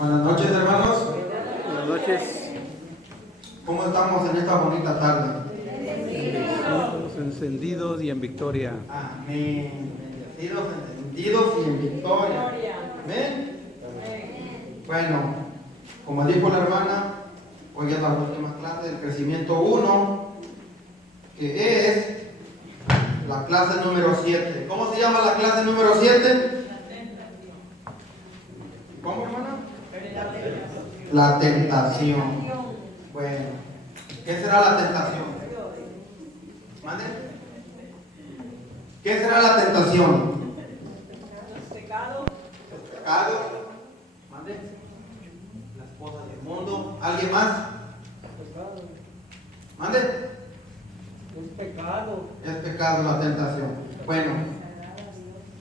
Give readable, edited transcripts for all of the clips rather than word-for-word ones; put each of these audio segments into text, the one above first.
Buenas noches, hermanos. Buenas noches. ¿Cómo estamos en esta bonita tarde? Bendecidos, encendidos y en victoria. Amén. Bendecidos, encendidos y en victoria. Amén. Bueno, como dijo la hermana, hoy es la última clase del crecimiento 1, que es la clase número 7. ¿Cómo se llama la clase número 7? ¿Cómo, hermana? La tentación. Bueno, ¿qué será la tentación? ¿Mande? ¿Qué será la tentación? Los pecados. Los pecados. ¿Mande? Las cosas del mundo. ¿Alguien más? ¿Mande? Es pecado. Es pecado la tentación. Bueno,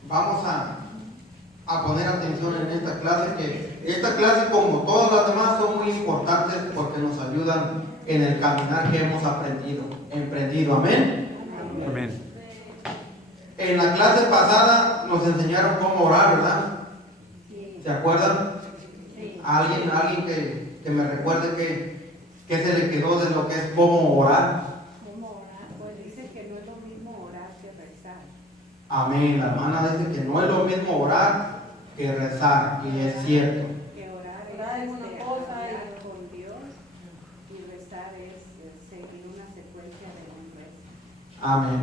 vamos a poner atención en esta clase, que esta clase, como todas las demás, son muy importantes porque nos ayudan en el caminar que hemos emprendido. Amén. Amén. En la clase pasada nos enseñaron cómo orar, ¿verdad? ¿Se acuerdan? ¿Alguien que me recuerde que se le quedó de lo que es cómo orar? ¿Cómo orar? Pues dice que no es lo mismo orar que rezar. Amén. La hermana dice que no es lo mismo orar que rezar, y es cierto. Que orar Orar es una cosa hablar con Dios y rezar es seguir una secuencia de un rezo. Amén.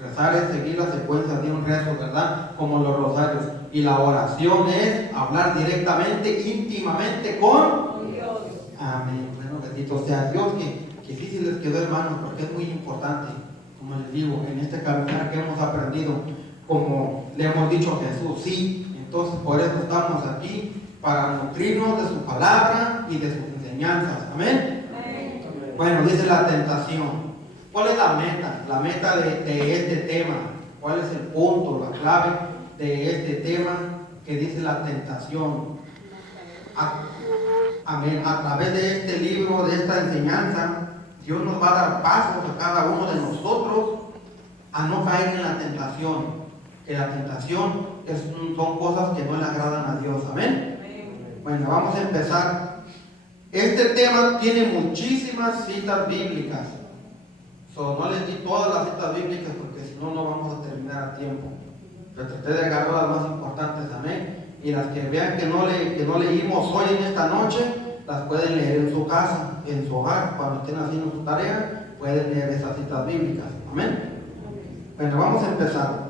Rezar es seguir la secuencia de un rezo, ¿verdad? Como los rosarios. Y la oración es hablar directamente, íntimamente con Dios. Amén. Bueno, bendito sea Dios, que sí se les quedó, hermanos, porque es muy importante, como les digo, en este caminar que hemos aprendido, como le hemos dicho a Jesús, sí. Entonces, por eso estamos aquí, para nutrirnos de su palabra y de sus enseñanzas. Amén. Bueno, dice la tentación. ¿Cuál es la meta? La meta de este tema. ¿Cuál es el punto, la clave de este tema que dice la tentación? Amén. A través de este libro, de esta enseñanza, Dios nos va a dar pasos a cada uno de nosotros a no caer en la tentación. Que la tentación son cosas que no le agradan a Dios. Amén. Bueno, vamos a empezar. Este tema tiene muchísimas citas bíblicas. No les di todas las citas bíblicas porque si no, no vamos a terminar a tiempo. Pero traté de agarrar las más importantes. Amén. Y las que vean que no leímos hoy en esta noche, las pueden leer en su casa, en su hogar. Cuando estén haciendo su tarea, pueden leer esas citas bíblicas. Amén. Bueno, vamos a empezar.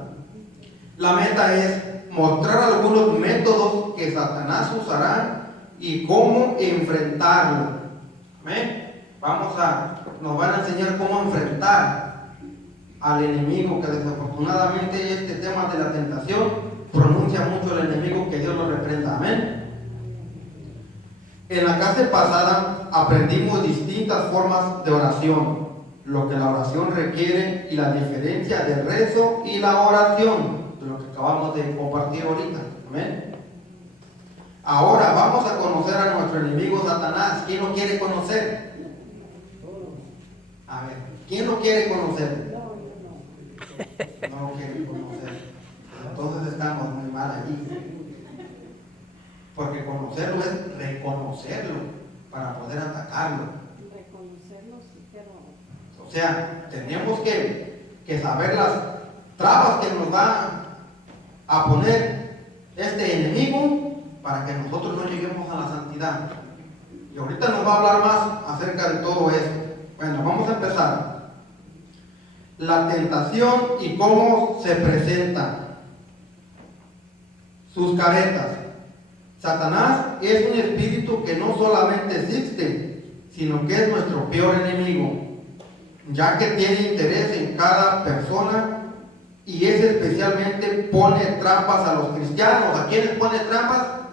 La meta es mostrar algunos métodos que Satanás usará y cómo enfrentarlo. Amén. Nos van a enseñar cómo enfrentar al enemigo, que desafortunadamente este tema de la tentación pronuncia mucho el enemigo, que Dios lo reprenda. Amén. En la clase pasada aprendimos distintas formas de oración, lo que la oración requiere y la diferencia del rezo y la oración, de lo que acabamos de compartir ahorita. Amén. Ahora vamos a conocer a nuestro enemigo Satanás. ¿Quién lo quiere conocer? A ver, ¿quién lo quiere conocer? No lo quiere conocer. Entonces estamos muy mal allí. Porque conocerlo es reconocerlo para poder atacarlo. Reconocerlo sí, pero O sea, tenemos que saber las trabas que nos va a poner este enemigo para que nosotros no lleguemos a la santidad. Y ahorita nos va a hablar más acerca de todo eso. Bueno, vamos a empezar. La tentación y cómo se presenta. Sus caretas. Satanás es un espíritu que no solamente existe, sino que es nuestro peor enemigo, ya que tiene interés en cada persona y es especialmente pone trampas a los cristianos. ¿A quiénes pone trampas? A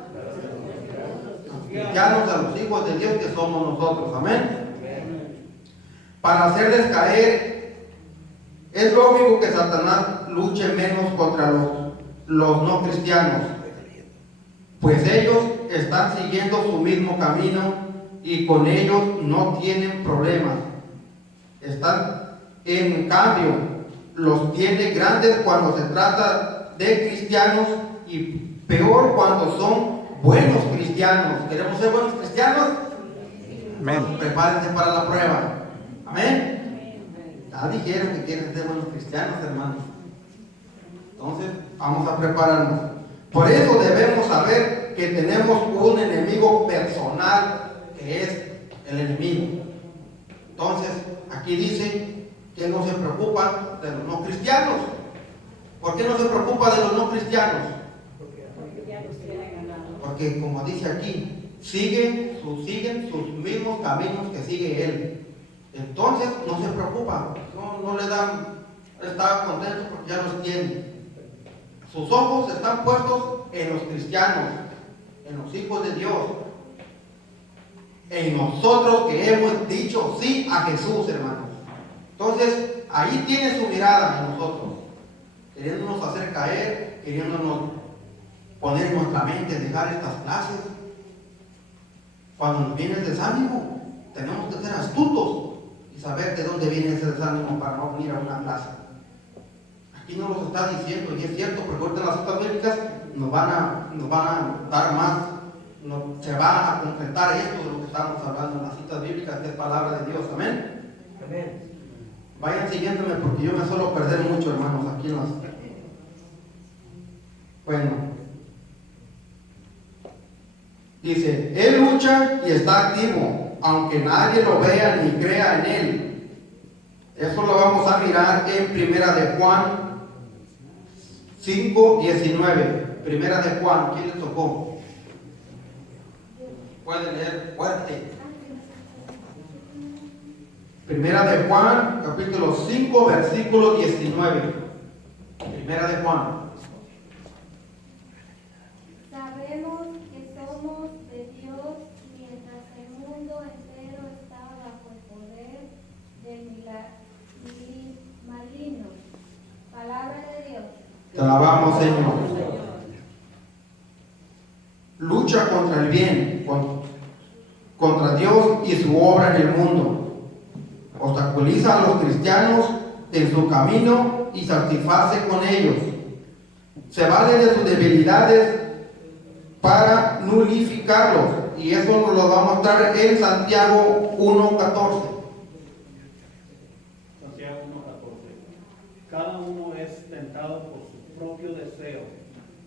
los cristianos, a los hijos de Dios que somos nosotros. Amén. Para hacerles caer, es lógico que Satanás luche menos contra los no cristianos, pues ellos están siguiendo su mismo camino y con ellos no tienen problemas. En cambio, los tiene grandes cuando se trata de cristianos y peor cuando son buenos cristianos. ¿Queremos ser buenos cristianos? Amén. Prepárense para la prueba. Amén. Ya dijeron que quieren ser buenos cristianos, hermanos. Entonces, vamos a prepararnos. Por eso debemos saber que tenemos un enemigo personal, que es el enemigo. Entonces, aquí dice que no se preocupa de los no cristianos. ¿Por qué no se preocupa de los no cristianos? Porque, como dice aquí, siguen sus mismos caminos que sigue él. Entonces, no se preocupa, no le dan, está contento porque ya los tiene. Sus ojos están puestos en los cristianos, en los hijos de Dios, en nosotros que hemos dicho sí a Jesús, hermanos. Entonces, ahí tiene su mirada en nosotros, queriéndonos hacer caer, queriéndonos poner en nuestra mente, dejar estas clases. Cuando nos viene el desánimo, tenemos que ser astutos y saber de dónde viene ese desánimo para no venir a una clase. Aquí nos lo está diciendo, y es cierto, porque ahorita las citas bíblicas nos van a dar más, se va a concretar esto de lo que estamos hablando en las citas bíblicas, que es palabra de Dios. Amén. Amén. Vayan siguiéndome porque yo me suelo perder mucho, hermanos, aquí en las... Bueno. Dice, Él lucha y está activo, aunque nadie lo vea ni crea en Él. Eso lo vamos a mirar en Primera de Juan 5:19. Primera de Juan, ¿quién le tocó? Puede leer fuerte. Primera de Juan, capítulo 5, versículo 19. Primera de Juan. Sabemos que somos de Dios mientras el mundo entero está bajo el poder del maligno. Palabra de Dios. Te alabamos, Señor. Lucha contra el bien, contra Dios y su obra en el mundo. Obstaculiza a los cristianos en su camino y satisface con ellos. Se vale de sus debilidades para nulificarlos. Y eso nos lo va a mostrar en Santiago 1:14. Santiago 1:14. Cada uno es tentado por su propio deseo,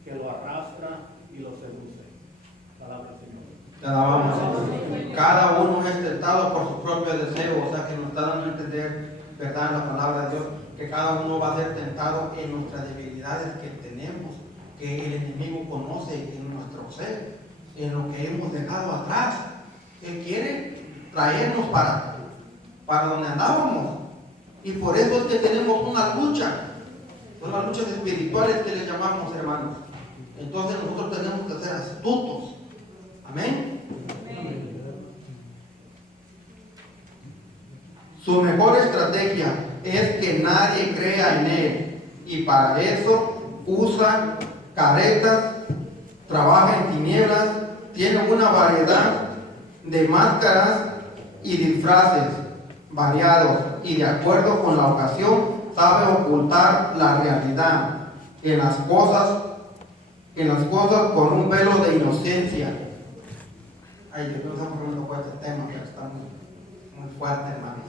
que lo arrastra y lo seduce. Palabra del Señor. Te alabamos, Señor. Cada uno es tentado por su propio deseo, o sea que nos está dando a entender, ¿verdad?, en la palabra de Dios, que cada uno va a ser tentado en nuestras debilidades que tenemos, que el enemigo conoce en nuestro ser, en lo que hemos dejado atrás. Él quiere traernos para donde andábamos, y por eso es que tenemos una lucha. Son las luchas espirituales que les llamamos, hermanos. Entonces nosotros tenemos que ser astutos. Amén. Su mejor estrategia es que nadie crea en él, y para eso usa caretas, trabaja en tinieblas, tiene una variedad de máscaras y disfraces variados, y de acuerdo con la ocasión sabe ocultar la realidad en las cosas con un velo de inocencia. Ay, yo creo que estamos hablando fuerte el tema, pero está muy fuerte, hermanos.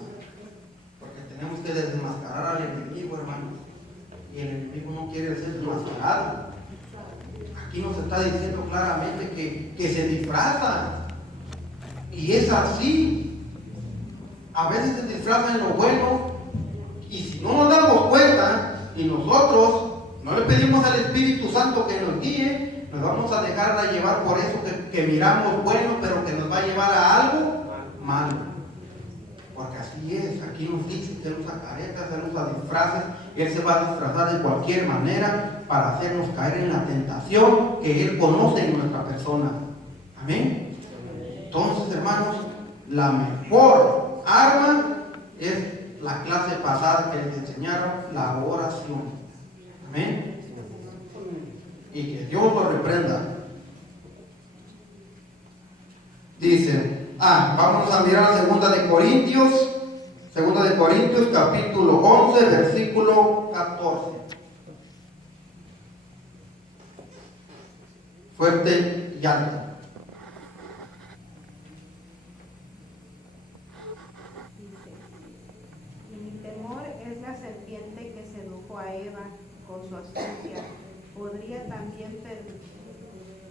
Porque tenemos que desmascarar al enemigo, hermanos. Y el enemigo no quiere ser desmascarado. Aquí nos está diciendo claramente que se disfraza. Y es así. A veces se disfraza en lo bueno. Y si no nos damos cuenta, y nosotros no le pedimos al Espíritu Santo que nos guíe, nos vamos a dejar llevar por eso que miramos bueno, pero que nos va a llevar a algo malo. Porque así es, aquí nos dice que él usa caretas, él usa disfraces, él se va a disfrazar de cualquier manera para hacernos caer en la tentación que él conoce en nuestra persona. Amén. Entonces, hermanos, la mejor arma es la clase pasada que les enseñaron, la oración. Amén. Y que Dios lo reprenda. Dice, vamos a mirar segunda de Corintios capítulo 11, versículo 14. fuerte y alto. Dice, y mi temor es la serpiente que sedujo a Eva con su astucia. Podría también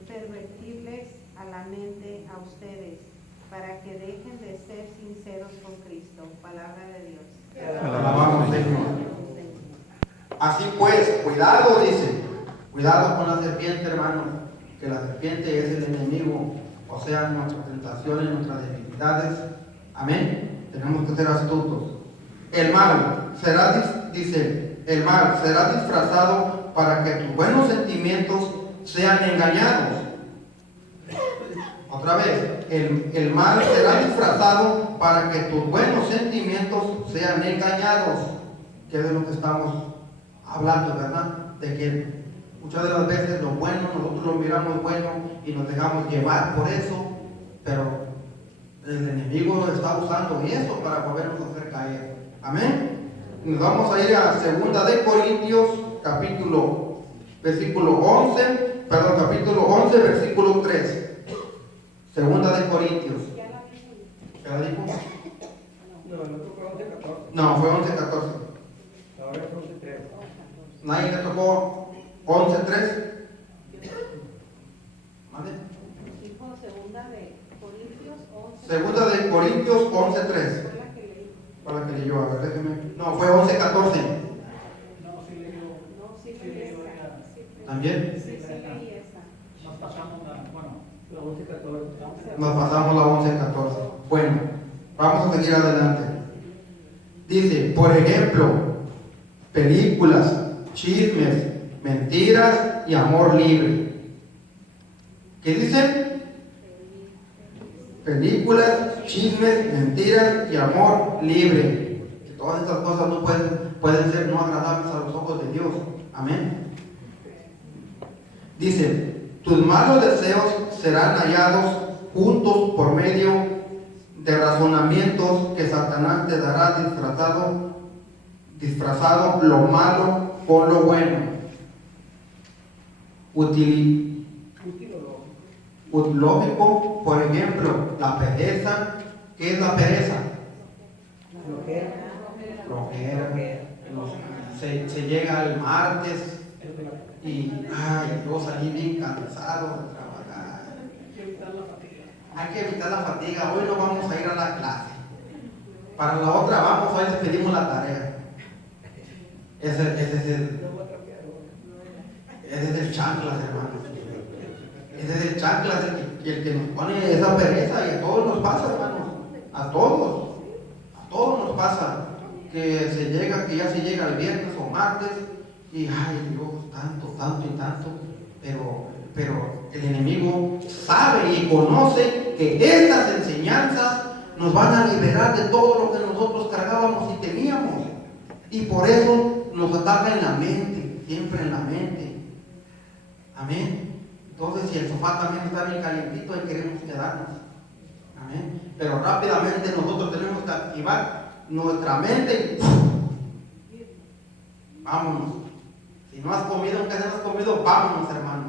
pervertirles a la mente a ustedes para que dejen de ser sinceros con Cristo. Palabra de Dios. Alabamos, Señor. Así pues, cuidado, dice, cuidado con la serpiente, hermanos, que la serpiente es el enemigo, o sea, nuestras tentaciones, nuestras debilidades. Amén. Tenemos que ser astutos. El mal será, dice, el mal será disfrazado para que tus buenos sentimientos sean engañados. Otra vez, el mal será disfrazado para que tus buenos sentimientos sean engañados. Que es de lo que estamos hablando, ¿verdad? De que muchas de las veces lo bueno, nosotros lo miramos bueno y nos dejamos llevar por eso, pero el enemigo está usando eso para volvernos a hacer caer. Amén. Nos vamos a ir a 2 de Corintios, capítulo 11, versículo 3. 2 de Corintios. ¿Ya la dijo? No, el otro fue 11-14. No, fue 11-14. Ahora es 11-13. ¿Nadie le tocó 11-3? ¿Vale? Dijo segunda de Corintios 11. Segunda de Corintios 11:3. Fue la que leí. Para que leyó, a ver, déjeme. No, fue 11:14. No, sí leyó. No, sí Sí, leí leyó esa. ella. Sí, ¿También? sí leí esa. Nos pasamos La 11-14. Nos pasamos la 11:14. Bueno, vamos a seguir adelante. Dice, por ejemplo, películas, chismes, mentiras y amor libre. ¿Qué dicen? Películas, chismes, mentiras y amor libre. Que todas estas cosas no pueden ser no agradables a los ojos de Dios. Amén. Dice, tus malos deseos serán hallados juntos por medio de razonamientos que Satanás te dará disfrazado lo malo con lo bueno. Lógico, por ejemplo, la pereza. ¿Qué es la pereza? Flojera. Se llega el martes y, ay, yo salí bien cansado de trabajar. Hay que evitar la fatiga. Hoy no vamos a ir a la clase. Para la otra vamos, hoy les pedimos la tarea. Ese es el chanclas, hermanos. Ese es el chanclas, el que nos pone esa pereza, y a todos nos pasa, hermanos. A todos nos pasa que ya se llega el viernes o martes y, ay Dios, tanto y tanto, pero el enemigo sabe y conoce que estas enseñanzas nos van a liberar de todo lo que nosotros cargábamos y teníamos, y por eso nos ataca en la mente, siempre en la mente. Amén. Entonces, si el sofá también está bien calientito, ahí queremos quedarnos. Amén. Pero rápidamente nosotros tenemos que activar nuestra mente y vámonos. Si no has comido, aunque no has comido, vámonos, hermano.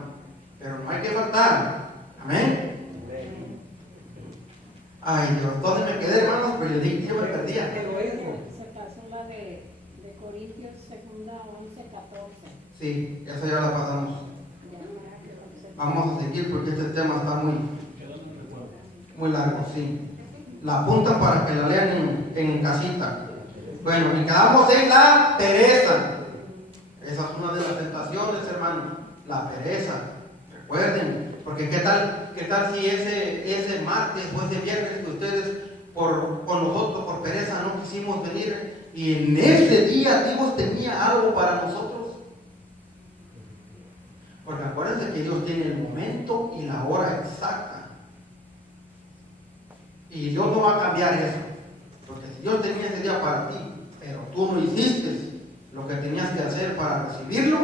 Pero no hay que faltar. Amén. Ay Dios, ¿dónde me quedé, hermanos? Pero yo dije que yo me perdía. Se pasó la de Corintios 2, 11-14. Sí, esa ya la pasamos. Vamos a seguir porque este tema está muy largo, sí. La apuntan para que la lean en casita. Bueno, y quedamos en la pereza. Esa es una de las tentaciones, hermano. La pereza. Recuerden, porque ¿qué tal si ese martes o ese viernes que ustedes con nosotros por pereza no quisimos venir, y en ese día Dios tenía algo para nosotros? Porque acuérdense que Dios tiene el momento y la hora exacta. Y Dios no va a cambiar eso. Porque si Dios tenía ese día para ti, pero tú no hiciste lo que tenías que hacer para recibirlo,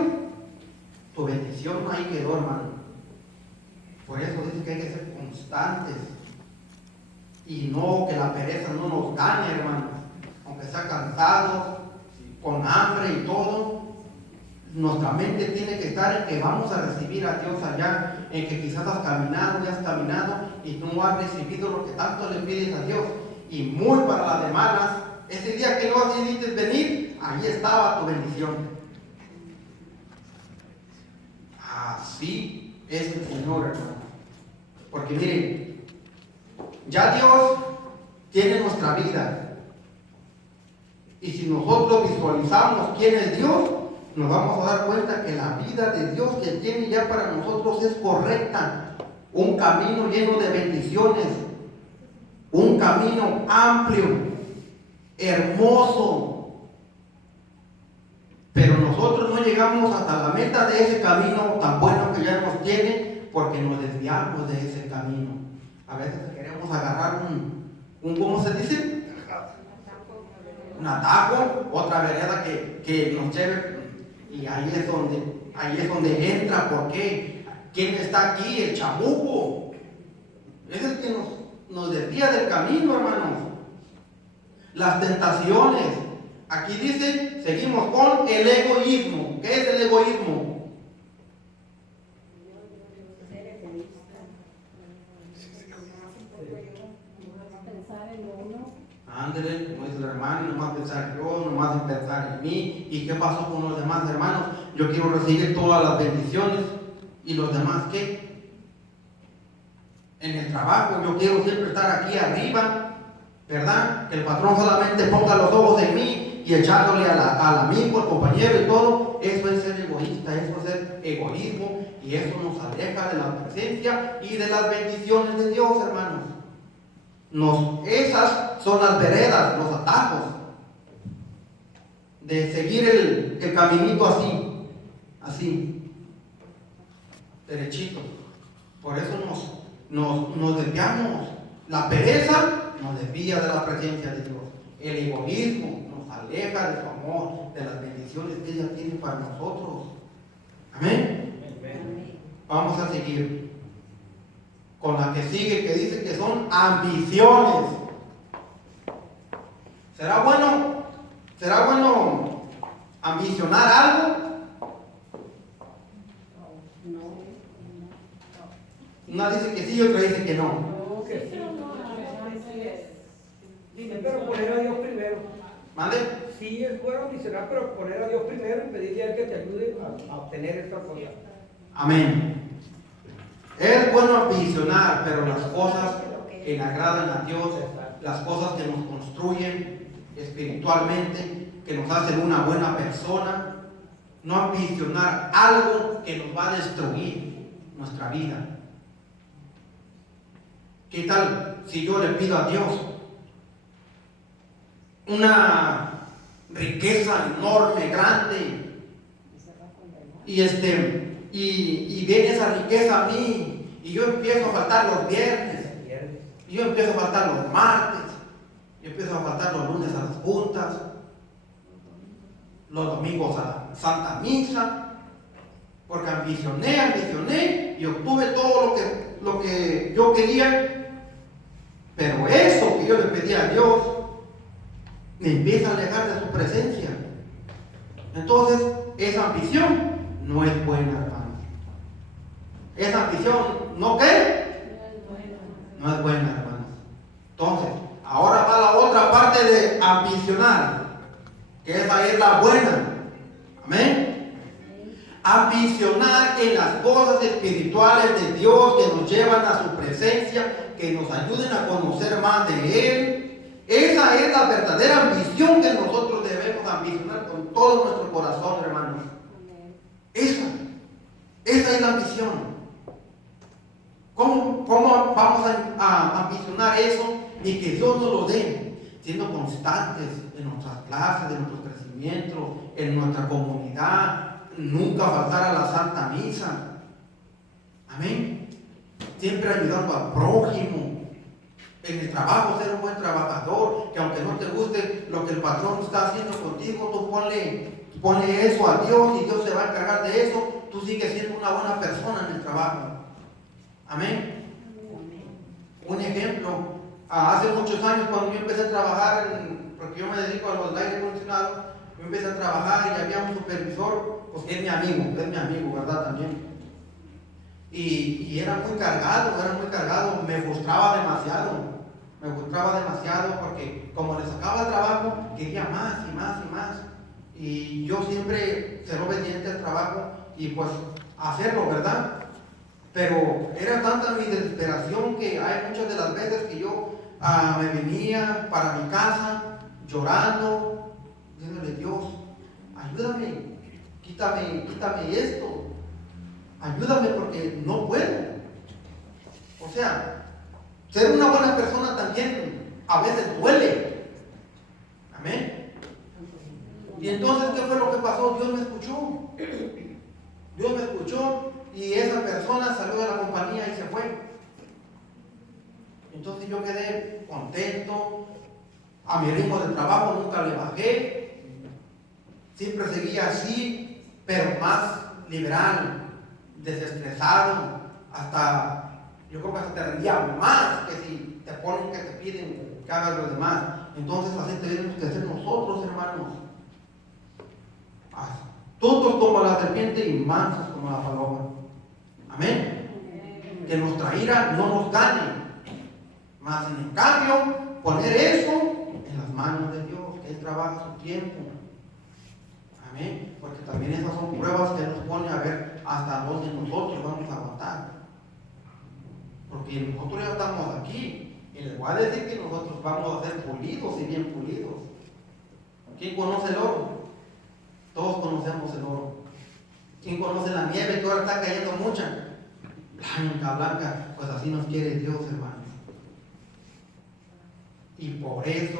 tu bendición ahí quedó, hermano. Por eso dice que hay que ser constantes. Y no que la pereza no nos gane, hermano. Aunque sea cansado, con hambre y todo, Nuestra mente tiene que estar en que vamos a recibir a Dios allá, en que quizás has caminado y no has recibido lo que tanto le pides a Dios. Y muy para las de malas, ese día que no decidiste venir, ahí estaba tu bendición. Así es el Señor, hermano. Porque miren, ya Dios tiene nuestra vida. Y si nosotros visualizamos quién es Dios, nos vamos a dar cuenta que la vida de Dios que tiene ya para nosotros es correcta. Un camino lleno de bendiciones. Un camino amplio, hermoso. Pero nosotros no llegamos hasta la meta de ese camino tan bueno que ya nos tiene, porque nos desviamos de ese camino. A veces queremos agarrar un ¿cómo se dice? Un atajo, otra vereda que nos lleve, y ahí es donde entra. ¿Por qué? ¿Quién está aquí? El chamuco. Es el que nos desvía del camino, hermanos. Las tentaciones. Aquí dice, seguimos con el egoísmo. ¿Qué es el egoísmo? Pensar en uno. Ándale, como dice el hermano, nomás pensar yo, nomás pensar en mí. ¿Y qué pasó con los demás hermanos? Yo quiero recibir todas las bendiciones. ¿Y los demás qué? En el trabajo yo quiero siempre estar aquí arriba, ¿verdad? Que el patrón solamente ponga los ojos en mí y echándole al amigo, al compañero y todo. Eso es ser egoísta, eso es ser egoísmo, y eso nos aleja de la presencia y de las bendiciones de Dios, hermanos. Esas son las veredas, los atajos de seguir el caminito así, derechito. Por eso nos desviamos. La pereza nos desvía de la presencia de Dios. El egoísmo nos aleja de su amor, de las bendiciones que ella tiene para nosotros. Amén. Vamos a seguir con la que sigue, que dice que son ambiciones. ¿Será bueno ambicionar algo? Una dice que sí y otra dice que no. No, que sí. Dice, pero poner a Dios primero. ¿Mande? Sí, es bueno ambicionar, pero poner a Dios primero y pedirle a Él que te ayude a obtener esta cosa. Amén. Es bueno ambicionar, pero las cosas que le agradan a Dios, las cosas que nos construyen espiritualmente, que nos hacen una buena persona, no ambicionar algo que nos va a destruir nuestra vida. ¿Qué tal si yo le pido a Dios una riqueza enorme, grande, y viene esa riqueza a mí, y yo empiezo a faltar los viernes, y yo empiezo a faltar los martes, yo empiezo a faltar los lunes a las juntas, los domingos a la Santa Misa, porque ambicioné y obtuve todo lo que yo quería, pero eso que yo le pedí a Dios me empieza a alejar de su presencia. Entonces, esa ambición no es buena, hermanos. Esa ambición, ¿no qué? No es buena, hermanos. Entonces, ahora va la otra parte de ambicionar, que esa es la buena. Amén. Ambicionar en las cosas espirituales de Dios que nos llevan a su presencia, que nos ayuden a conocer más de Él. Esa es la verdadera ambición que nosotros debemos ambicionar con todo nuestro corazón, hermanos. Esa es la ambición. ¿Cómo vamos a ambicionar eso y que Dios nos lo dé? Siendo constantes en nuestras clases, en nuestro crecimiento, en nuestra comunidad, nunca faltar a la Santa Misa. Amén. Siempre ayudando al prójimo. En el trabajo, ser un buen trabajador, que aunque no te guste lo que el patrón está haciendo contigo, tú ponle eso a Dios y Dios se va a encargar de eso. Tú sigues siendo una buena persona en el trabajo. Amén. Un ejemplo, hace muchos años cuando yo empecé a trabajar, porque yo me dedico a los aire acondicionados, yo empecé a trabajar y había un supervisor pues es mi amigo, ¿verdad? También. Y era muy cargado, me frustraba demasiado porque como le sacaba el trabajo, quería más y más y más. Y yo siempre ser obediente al trabajo y pues hacerlo, ¿verdad? Pero era tanta mi desesperación que hay muchas de las veces que yo me venía para mi casa llorando, diciéndole: Dios, ayúdame, quítame esto. Ayúdame porque no puedo. O sea, ser una buena persona también a veces duele. Amén. Y entonces, ¿qué fue lo que pasó? Dios me escuchó y esa persona salió de la compañía y se fue. Entonces yo quedé contento. A mi ritmo de trabajo nunca le bajé. Siempre seguía así, pero más liberal, desestresado, hasta, yo creo que hasta te rendía más que si te ponen que te piden que hagas los demás. Entonces así tenemos que ser nosotros, hermanos, astutos como la serpiente y mansos como la paloma. Amén. Que nuestra ira no nos gane, mas en cambio poner eso en las manos de Dios, que Él trabaja su tiempo. Amén. Porque también esas son pruebas que Él nos pone a ver hasta dónde nosotros vamos a aguantar. Porque nosotros ya estamos aquí. Y les voy a decir que nosotros vamos a ser pulidos y bien pulidos. ¿Quién conoce el oro? Todos conocemos el oro. ¿Quién conoce la nieve que ahora está cayendo mucha? Blanca. Pues así nos quiere Dios, hermanos. Y por eso,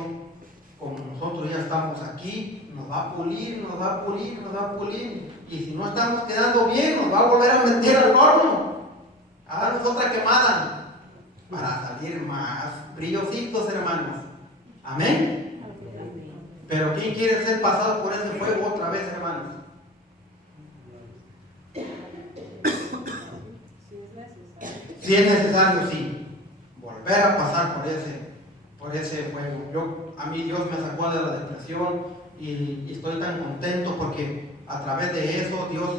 como nosotros ya estamos aquí, nos va a pulir. Y si no estamos quedando bien, nos va a volver a meter al horno, a darnos otra quemada, para salir más brillositos, hermanos. Amén. Pero ¿quién quiere ser pasado por ese fuego otra vez, hermanos? Si es necesario, sí. Volver a pasar por ese fuego. A mí Dios me sacó de la depresión y estoy tan contento porque a través de eso Dios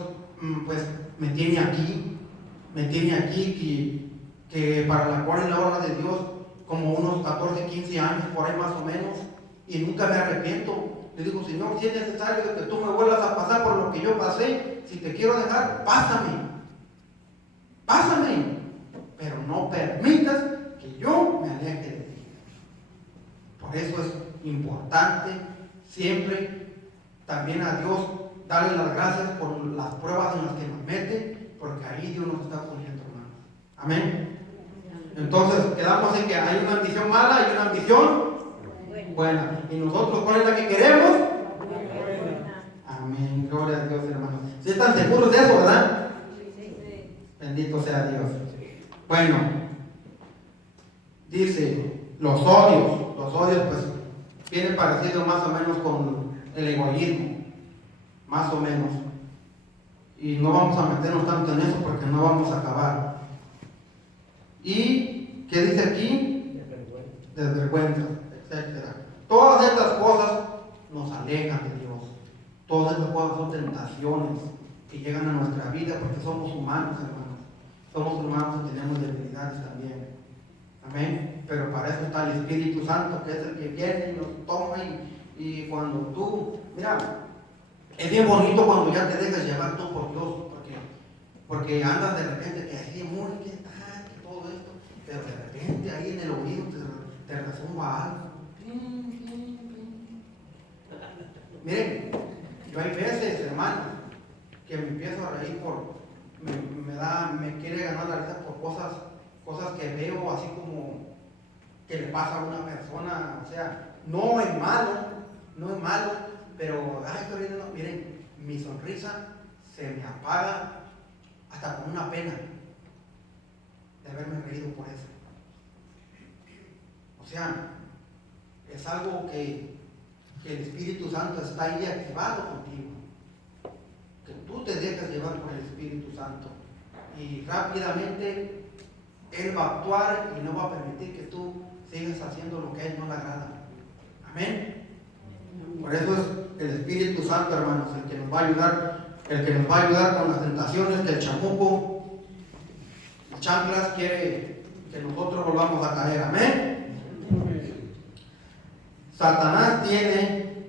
pues me tiene aquí que para la cual en la obra de Dios como unos 14, 15 años por ahí más o menos, y nunca me arrepiento. Le digo: Señor, si es necesario que tú me vuelvas a pasar por lo que yo pasé, si te quiero dejar, pásame, pero no permitas que yo me aleje de ti. Por eso es importante siempre también a Dios darle las gracias por las pruebas en las que nos mete, porque ahí Dios nos está poniendo, hermanos. Amén. Entonces quedamos en que hay una ambición mala y una ambición buena. Y nosotros, ¿cuál es la que queremos? Amén. Gloria a Dios, hermanos. ¿Sí están seguros de eso, verdad? Bendito sea Dios. Bueno, dice los odios pues vienen parecidos más o menos con el egoísmo, más o menos. Y no vamos a meternos tanto en eso porque no vamos a acabar. ¿Y qué dice aquí? Desvergüenza, etc. Todas estas cosas nos alejan de Dios. Todas estas cosas son tentaciones que llegan a nuestra vida porque somos humanos, hermanos. Somos humanos y tenemos debilidades también. Amén. Pero para eso está el Espíritu Santo, que es el que viene y nos toma y cuando tú, mira, es bien bonito cuando ya te dejas llevar tú por Dios, porque andas de repente que así, amor, ¿qué tal? Que todo esto, pero de repente ahí en el oído te resumba algo. Miren, yo hay veces, hermanos, que me empiezo a reír me quiere ganar la risa por cosas que veo así como que le pasa a una persona. O sea, no es malo, pero estoy riendo. Miren, mi sonrisa se me apaga hasta con una pena de haberme reído por eso. O sea, es algo que el Espíritu Santo está ahí activado contigo, que tú te dejas llevar por el Espíritu Santo y rápidamente Él va a actuar y no va a permitir que tú sigas haciendo lo que a Él no le agrada. Amén. Por eso es el Espíritu Santo, hermanos, el que nos va a ayudar el que nos va a ayudar con las tentaciones, que el chamuco, el chanclas quiere que nosotros volvamos a caer. Amén. Satanás tiene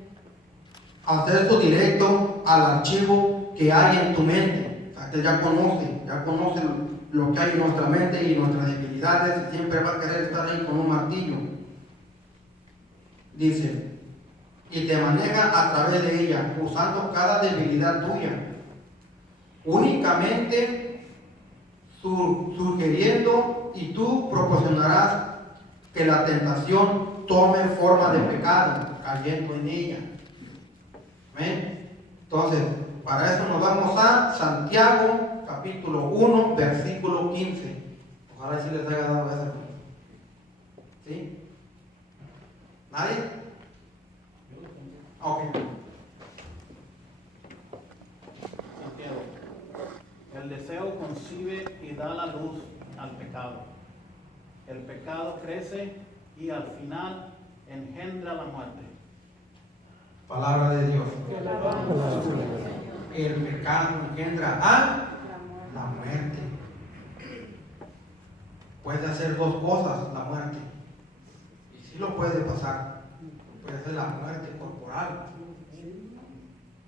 acceso directo al archivo que hay en tu mente. O sea, que ya conoce lo que hay en nuestra mente y nuestras debilidades, y siempre va a querer estar ahí con un martillo. Dice, y te maneja a través de ella, usando cada debilidad tuya, únicamente sugiriendo, y tú proporcionarás que la tentación tome forma de pecado, cayendo en ella. ¿Amén? Entonces, para eso nos vamos a Santiago, capítulo 1, versículo 15. Ojalá si les haya dado esa. ¿Sí? ¿Nadie? Ok. Santiago, el deseo concibe y da la luz al pecado. El pecado crece y al final engendra la muerte. Palabra de Dios. El pecado engendra a la muerte. Puede hacer dos cosas la muerte. Y sí lo puede pasar. Puede ser la muerte corporal.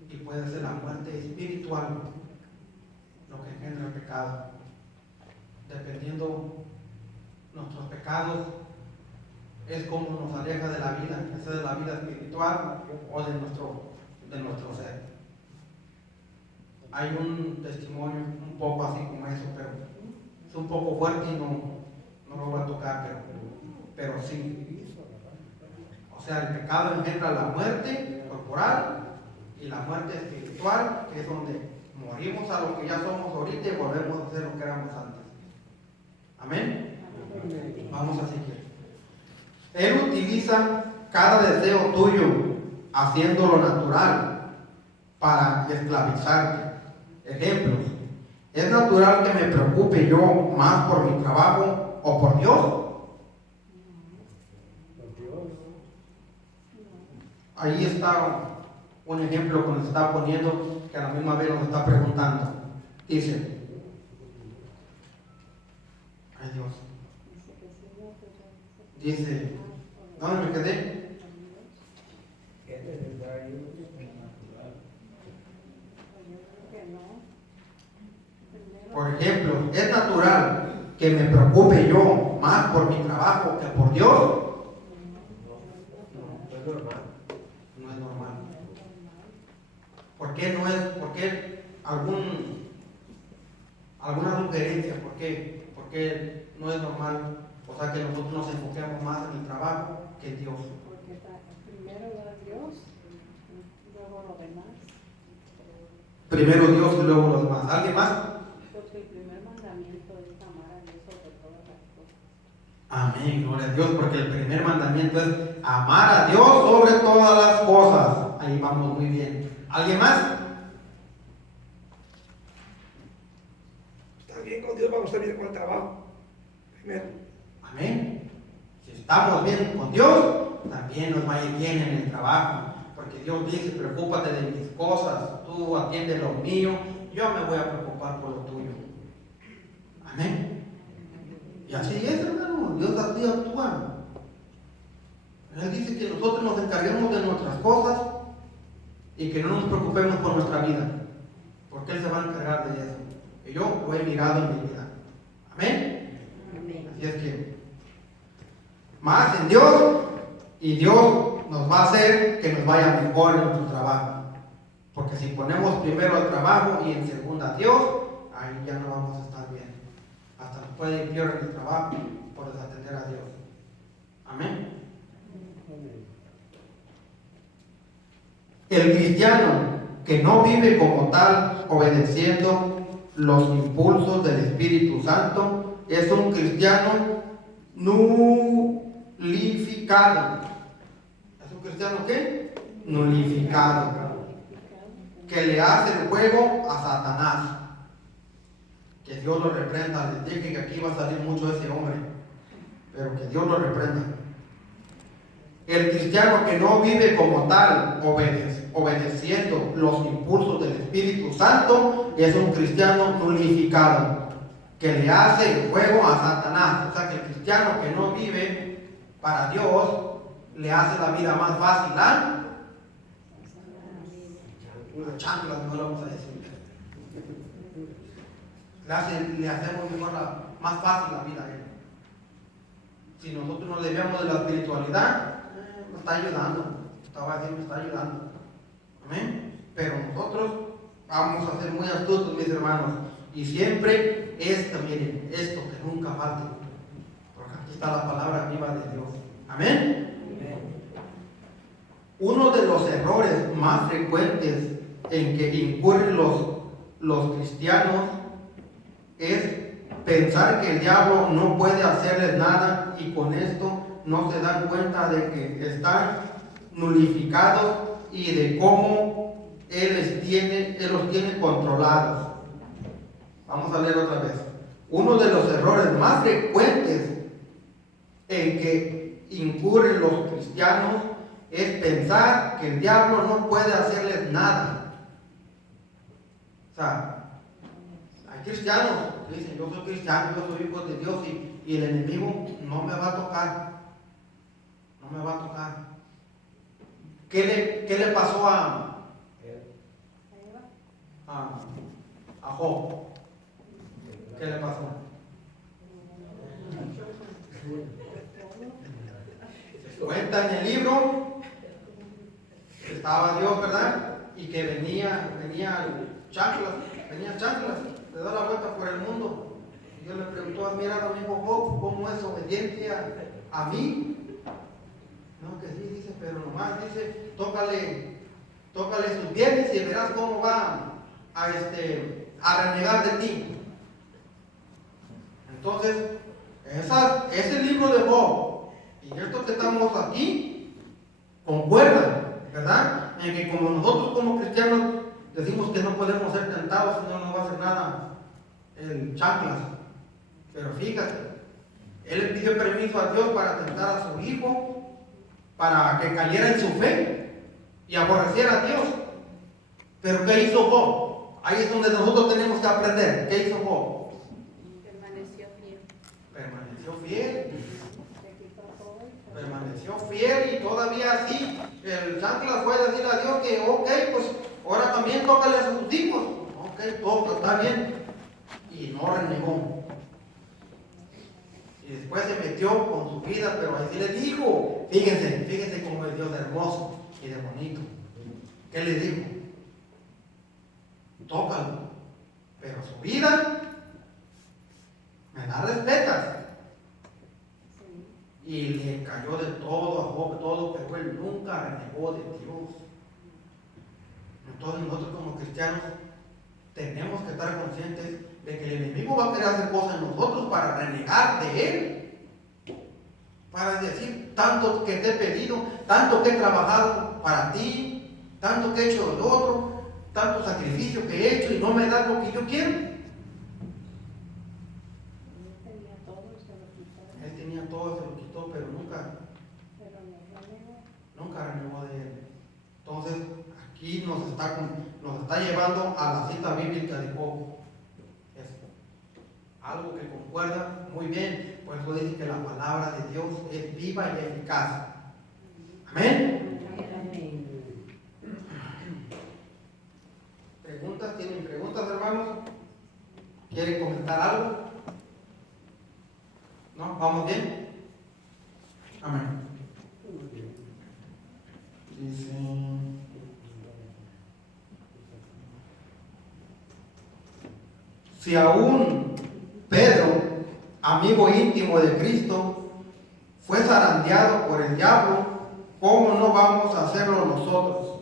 Y puede ser la muerte espiritual. Lo que engendra el pecado. Dependiendo nuestros pecados, es como nos aleja de la vida, ya sea de la vida espiritual o de nuestro ser. Hay un testimonio un poco así como eso, pero es un poco fuerte y no lo voy a tocar, pero sí. O sea, el pecado engendra la muerte corporal y la muerte espiritual, que es donde morimos a lo que ya somos ahorita y volvemos a ser lo que éramos antes. Amén. Vamos a seguir. Él utiliza cada deseo tuyo, haciéndolo natural, para esclavizarte. Ejemplos. ¿Es natural que me preocupe yo más por mi trabajo o por Dios? Ahí está un ejemplo que nos está poniendo, que a la misma vez nos está preguntando. Dice, ay Dios. Dice, ¿dónde me quedé? Por ejemplo, ¿es natural que me preocupe yo más por mi trabajo que por Dios? No es normal. No es normal. ¿Por qué no es? ¿Por qué alguna sugerencia? ¿Por qué? ¿Por qué no es normal? O sea, que nosotros nos enfoquemos más en el trabajo que en Dios. Porque primero va Dios, luego lo demás. Primero Dios y luego los demás. ¿Alguien más? Porque el primer mandamiento es amar a Dios sobre todas las cosas. Amén, gloria a Dios, porque el primer mandamiento es amar a Dios sobre todas las cosas. Ahí vamos muy bien. ¿Alguien más? Está bien con Dios, vamos a estar bien con el trabajo. Primero. Amén. Si estamos bien con Dios, también nos va a ir bien en el trabajo. Porque Dios dice, preocúpate de mis cosas, tú atiendes lo mío, yo me voy a preocupar por lo tuyo. Amén. Y así es, hermano, Dios así actúa. Él dice que nosotros nos encarguemos de nuestras cosas y que no nos preocupemos por nuestra vida, porque Él se va a encargar de eso. Y yo lo he mirado en mi vida. Amén. Así es que más en Dios, y Dios nos va a hacer que nos vaya mejor en nuestro trabajo. Porque si ponemos primero el trabajo y en segunda a Dios, ahí ya no vamos a estar bien. Hasta nos puede ir peor en el trabajo por desatender a Dios. Amén. El cristiano que no vive como tal, obedeciendo los impulsos del Espíritu Santo, es un cristiano nulificado. ¿Es un cristiano qué? Nulificado. Que le hace el juego a Satanás. Que Dios lo reprenda. Les dije que aquí va a salir mucho ese hombre, pero que Dios lo reprenda. El cristiano que no vive como tal, obedeciendo los impulsos del Espíritu Santo, es un cristiano nulificado, que le hace el juego a Satanás. O sea que el cristiano que no vive para Dios, le hace la vida más fácil a chanclas, no lo vamos a decir. Le hacemos mejor más fácil la vida a él. Si nosotros nos debemos de la espiritualidad, nos está ayudando. Estaba diciendo, me está ayudando. Amén. Pero nosotros vamos a ser muy astutos, mis hermanos. Y siempre miren, esto que nunca falte. Porque aquí está la palabra viva de Dios. Amén. Uno de los errores más frecuentes en que incurren los cristianos es pensar que el diablo no puede hacerles nada, y con esto no se dan cuenta de que están nulificados y de cómo Él los tiene controlados. Vamos a leer otra vez. Uno de los errores más frecuentes en que incurren los cristianos es pensar que el diablo no puede hacerles nada. O sea, hay cristianos que dicen, yo soy cristiano, yo soy hijo de Dios, y el enemigo no me va a tocar. No me va a tocar. ¿Qué le pasó a Job? ¿Qué le pasó? Cuenta en el libro que estaba Dios, ¿verdad? Y que venía chanclas, le da la vuelta por el mundo. Y Dios le preguntó, mira, amigo Job, ¿cómo es obediente a mí? No, que sí, dice, pero nomás dice, tócale sus bienes y verás cómo va a renegar de ti. Entonces, ese libro de Job y esto que estamos aquí concuerdan, ¿verdad? En que como nosotros como cristianos decimos que no podemos ser tentados, si no nos va a hacer nada el chanclas. Pero fíjate, él le pidió permiso a Dios para tentar a su hijo, para que cayera en su fe y aborreciera a Dios. Pero ¿qué hizo Job? Ahí es donde nosotros tenemos que aprender. ¿Qué hizo Job? Permaneció fiel. Permaneció fiel. Permaneció fiel, y todavía así el chanclas fue a decirle a Dios que ok, pues ahora también tócale a sus hijos. Ok, todo está bien. Y no renegó. Y después se metió con su vida, pero ahí sí le dijo, fíjense cómo es Dios de hermoso y de bonito. ¿Qué le dijo? Tócalo, pero su vida me la respetas. Y le cayó de todo a Job, todo, pero él nunca renegó de Dios. Entonces nosotros como cristianos tenemos que estar conscientes de que el enemigo va a querer hacer cosas en nosotros para renegar de él, para decir, tanto que te he pedido, tanto que he trabajado para ti, tanto que he hecho el otro, tanto sacrificio que he hecho y no me das lo que yo quiero. Él tenía todo, se lo quitó, pero nunca renegó de él. Entonces aquí nos está llevando a la cita bíblica de Job. Es algo que concuerda muy bien. Por eso dice que la palabra de Dios es viva y eficaz. Amén. ¿Preguntas? ¿Tienen preguntas, hermanos? ¿Quieren comentar algo? ¿No? ¿Vamos bien? Amén. Dice... Si aún Pedro, amigo íntimo de Cristo, fue zarandeado por el diablo, ¿cómo no vamos a hacerlo nosotros?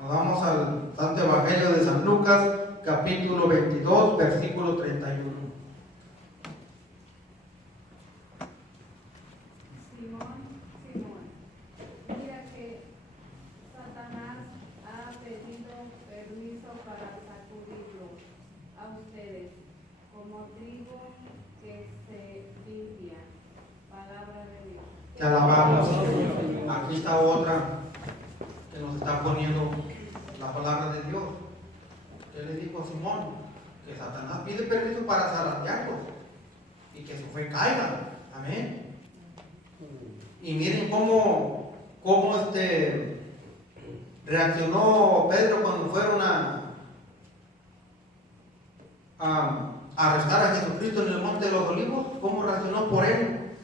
Nos vamos al Santo Evangelio de San Lucas, capítulo 22, versículo 31. Simón, mira que Satanás ha pedido permiso para sacudirlos a ustedes como trigo que se limpia. Palabra de Dios. Te alabamos. Aquí está otra que nos nos está poniendo la palabra de Dios. Él le dijo a Simón que Satanás pide permiso para zarandearlos y que su fe caiga. Amén. Y miren cómo reaccionó Pedro cuando fueron a arrestar a Jesucristo en el Monte de los Olivos. ¿Cómo reaccionó por él?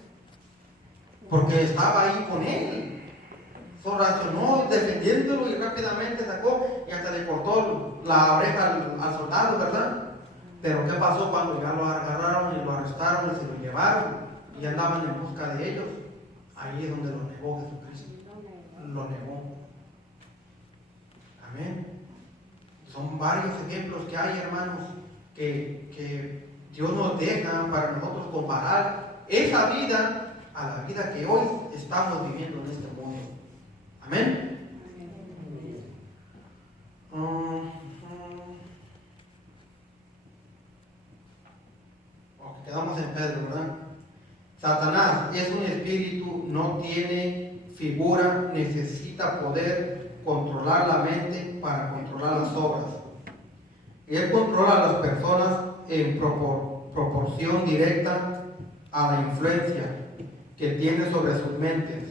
Porque estaba ahí con él. So, reaccionó defendiéndolo y rápidamente sacó y hasta le cortó la oreja al soldado, ¿verdad? Pero ¿qué pasó cuando ya lo agarraron y lo arrestaron y se lo llevaron y andaban en busca de ellos? Ahí es donde lo negó Jesucristo. Lo negó. Amén. Son varios ejemplos que hay, hermanos, que Dios nos deja para nosotros comparar esa vida a la vida que hoy estamos viviendo en este mundo. Amén. Quedamos en Pedro, ¿verdad? Satanás es un espíritu, no tiene figura, necesita poder controlar la mente para controlar las obras. Y él controla a las personas en proporción directa a la influencia que tiene sobre sus mentes.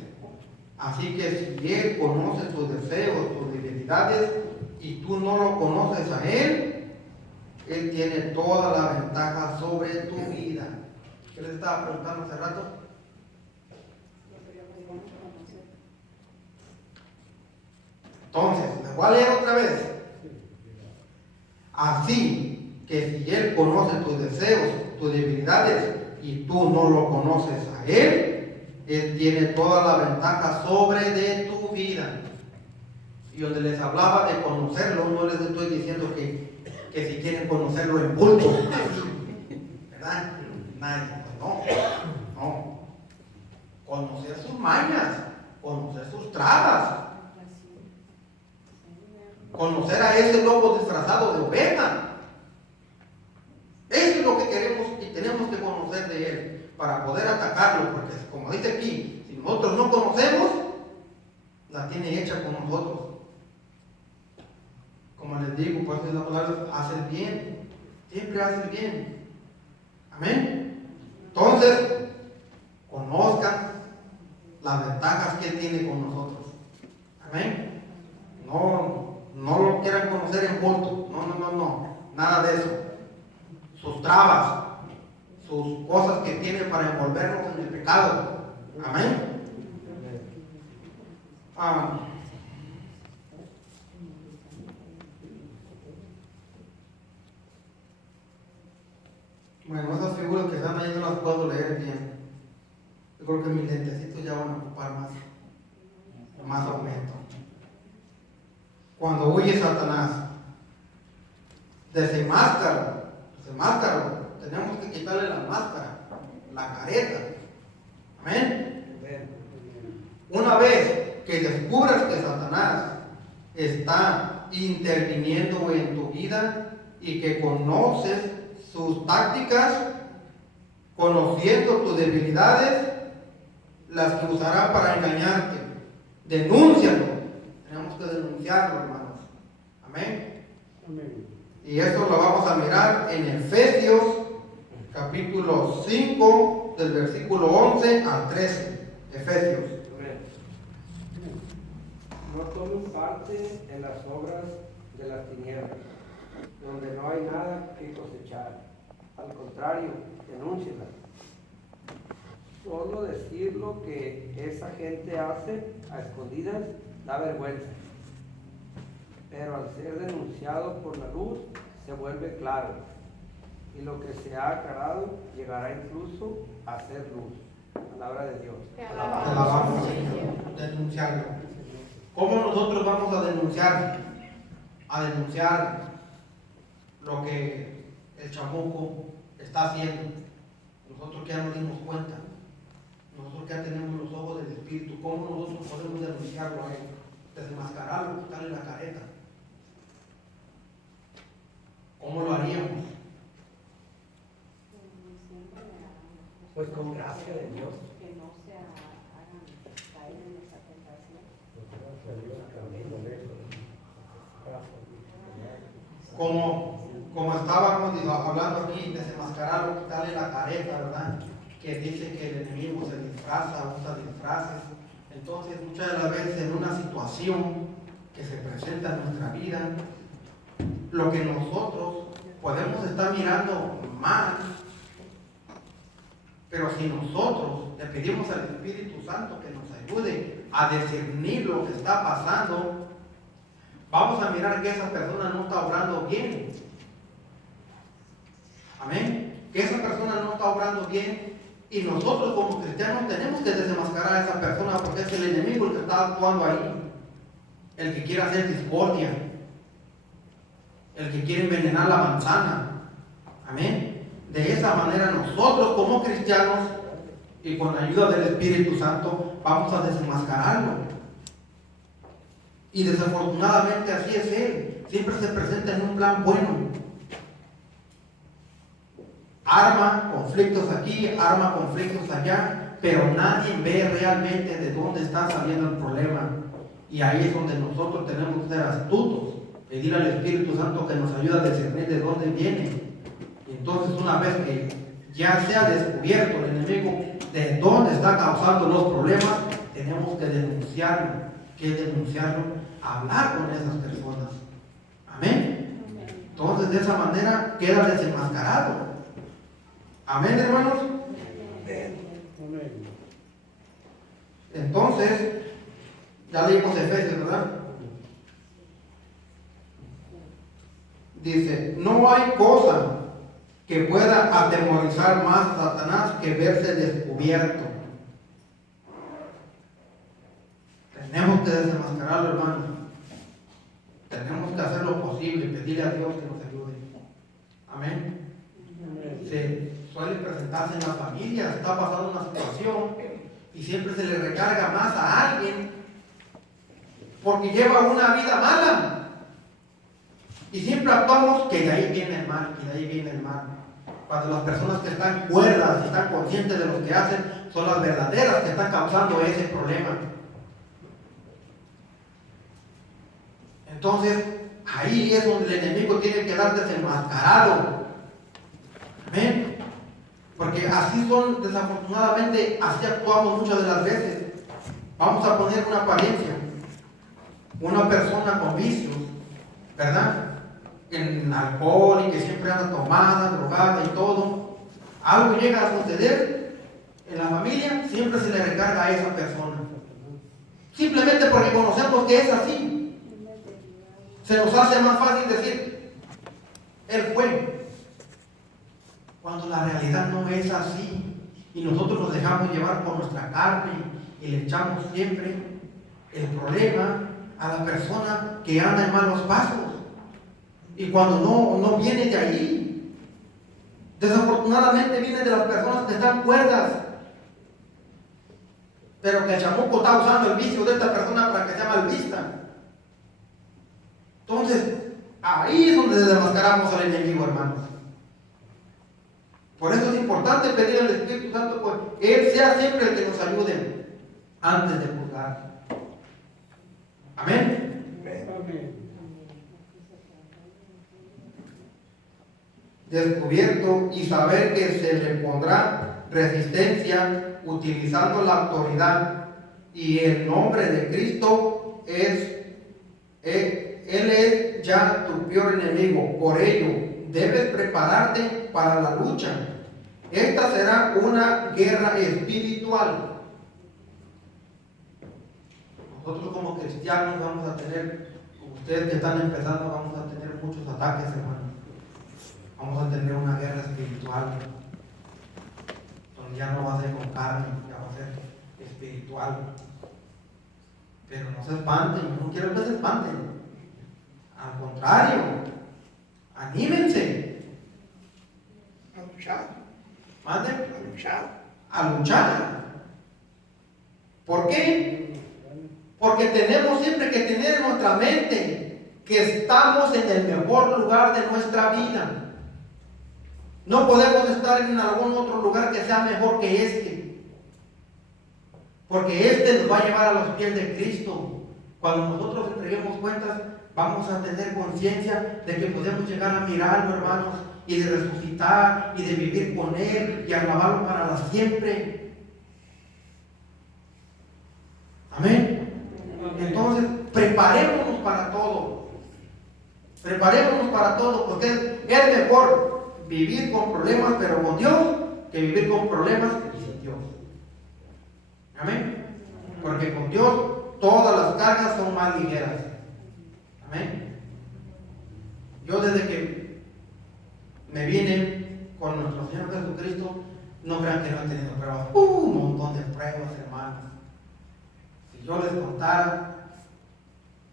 Así que si él conoce tus deseos, tus debilidades, y tú no lo conoces a él tiene toda la ventaja sobre tu vida. ¿Qué les estaba preguntando hace rato? Entonces, me voy a leer otra vez. Así que si él conoce tus deseos, tus debilidades, y tú no lo conoces a él tiene toda la ventaja sobre de tu vida. Y donde les hablaba de conocerlo, no les estoy diciendo que si quieren conocerlo en bulto, ¿verdad? Nadie, no. Conocer sus mañas, conocer sus trabas, conocer a ese lobo disfrazado de oveja. Eso es lo que queremos y tenemos que conocer de él para poder atacarlo, porque como dice aquí, si nosotros no conocemos, la tiene hecha con nosotros. Como les digo, por eso la palabra hace el bien, siempre hace el bien. Amén. Entonces, conozcan las ventajas que él tiene con nosotros. Amén. No lo quieran conocer en bulto. No. Nada de eso. Sus trabas, sus cosas que tiene para envolvernos en el pecado. Amén. Bueno, esas figuras que están ahí no las puedo leer bien. Yo creo que mis lentecitos ya van a ocupar más aumento. Cuando huye Satanás, desenmáscaro, tenemos que quitarle la máscara, la careta. Amén. Una vez que descubras que Satanás está interviniendo en tu vida y que conoces sus tácticas, conociendo tus debilidades, las que usará para engañarte, denúncialo. Tenemos que denunciarlo, hermanos. Amén. Y esto lo vamos a mirar en Efesios capítulo 5 del versículo 11 al 13. Efesios. No tomen parte en las obras de las tinieblas, donde no hay nada que cosechar. Al contrario, denúncienlas. Solo decir lo que esa gente hace a escondidas da vergüenza. Pero al ser denunciado por la luz, se vuelve claro. Y lo que se ha aclarado llegará incluso a ser luz. Palabra de Dios. Te Alabamos, Señor. Denunciarlo. ¿Cómo nosotros vamos a denunciar? A denunciar lo que el chamuco está haciendo. Nosotros que ya nos dimos cuenta. Nosotros que ya tenemos los ojos del Espíritu. ¿Cómo nosotros podemos denunciarlo a él? Desmascararlo, quitarle la careta. ¿Cómo lo haríamos? Pues con gracia de Dios. Que no se hagan caer en esa tentación. Como estábamos hablando aquí, desenmascararlo, quitarle la careta, ¿verdad? Que dice que el enemigo se disfraza, usa disfraces. Entonces, muchas de las veces en una situación que se presenta en nuestra vida, lo que nosotros podemos estar mirando mal, pero si nosotros le pedimos al Espíritu Santo que nos ayude a discernir lo que está pasando, vamos a mirar que esa persona no está obrando bien. Amén. Que esa persona no está obrando bien, y nosotros como cristianos tenemos que desenmascarar a esa persona, porque es el enemigo el que está actuando ahí, el que quiere hacer discordia, el que quiere envenenar la manzana. Amén. De esa manera nosotros como cristianos y con la ayuda del Espíritu Santo vamos a desenmascararlo. Y desafortunadamente así es él. Siempre se presenta en un plan bueno. Arma conflictos aquí, arma conflictos allá, pero nadie ve realmente de dónde está saliendo el problema. Y ahí es donde nosotros tenemos que ser astutos, pedir al Espíritu Santo que nos ayude a discernir de dónde viene. Y entonces, una vez que ya sea descubierto el enemigo de dónde está causando los problemas, tenemos que denunciarlo, hablar con esas personas. Amén. Entonces, de esa manera queda desenmascarado. Amén, hermanos. Entonces, ya leímos Efesios, ¿verdad? Dice, no hay cosa que pueda atemorizar más a Satanás que verse descubierto. Tenemos que desenmascararlo, hermano. Tenemos que hacer lo posible, pedirle a Dios que nos ayude. Amén. Se suele presentarse en la familia, está pasando una situación y siempre se le recarga más a alguien porque lleva una vida mala. Y siempre actuamos que de ahí viene el mal, que de ahí viene el mal. Cuando las personas que están cuerdas y están conscientes de lo que hacen son las verdaderas que están causando ese problema. Entonces, ahí es donde el enemigo tiene que dar desenmascarado. Amén. Porque así son, desafortunadamente, así actuamos muchas de las veces. Vamos a poner una apariencia. Una persona con vicios, ¿verdad? En alcohol y que siempre anda tomada, drogada y todo. Algo llega a suceder en la familia, siempre se le recarga a esa persona. Simplemente porque conocemos que es así. Se nos hace más fácil decir, él fue. Cuando la realidad no es así. Y nosotros nos dejamos llevar por nuestra carne y le echamos siempre el problema a la persona que anda en malos pasos. Y cuando no viene de ahí, desafortunadamente viene de las personas que están cuerdas. Pero que el chamuco está usando el vicio de esta persona para que sea mal vista. Entonces, ahí es donde desenmascaramos al enemigo, hermanos. Por eso es importante pedir al Espíritu Santo que Él sea siempre el que nos ayude antes de juzgar. Amén. Amén. Descubierto y saber que se le pondrá resistencia utilizando la autoridad y el nombre de Cristo Él es ya tu peor enemigo. Por ello, debes prepararte para la lucha. Esta será una guerra espiritual. Nosotros como cristianos vamos a tener, ustedes que están empezando, vamos a tener muchos ataques, hermanos. Vamos a tener una guerra espiritual, donde ya no va a ser con carne, ya va a ser espiritual. Pero no se espanten, yo no quiero que se espanten. Al contrario, anímense. A luchar. Manden. A luchar. A luchar. ¿Por qué? Porque tenemos siempre que tener en nuestra mente que estamos en el mejor lugar de nuestra vida. No podemos estar en algún otro lugar que sea mejor que este. Porque este nos va a llevar a los pies de Cristo. Cuando nosotros entreguemos cuentas, vamos a tener conciencia de que podemos llegar a mirarlo, hermanos, y de resucitar, y de vivir con Él, y alabarlo para la siempre. Amén. Entonces, preparémonos para todo. Preparémonos para todo, porque es mejor vivir con problemas, pero con Dios, que vivir con problemas y sin Dios. Amén. Porque con Dios todas las cargas son más ligeras. Amén. Yo desde que me vine con nuestro Señor Jesucristo, no crean que no he tenido pruebas. Un montón de pruebas, hermanos. Si yo les contara,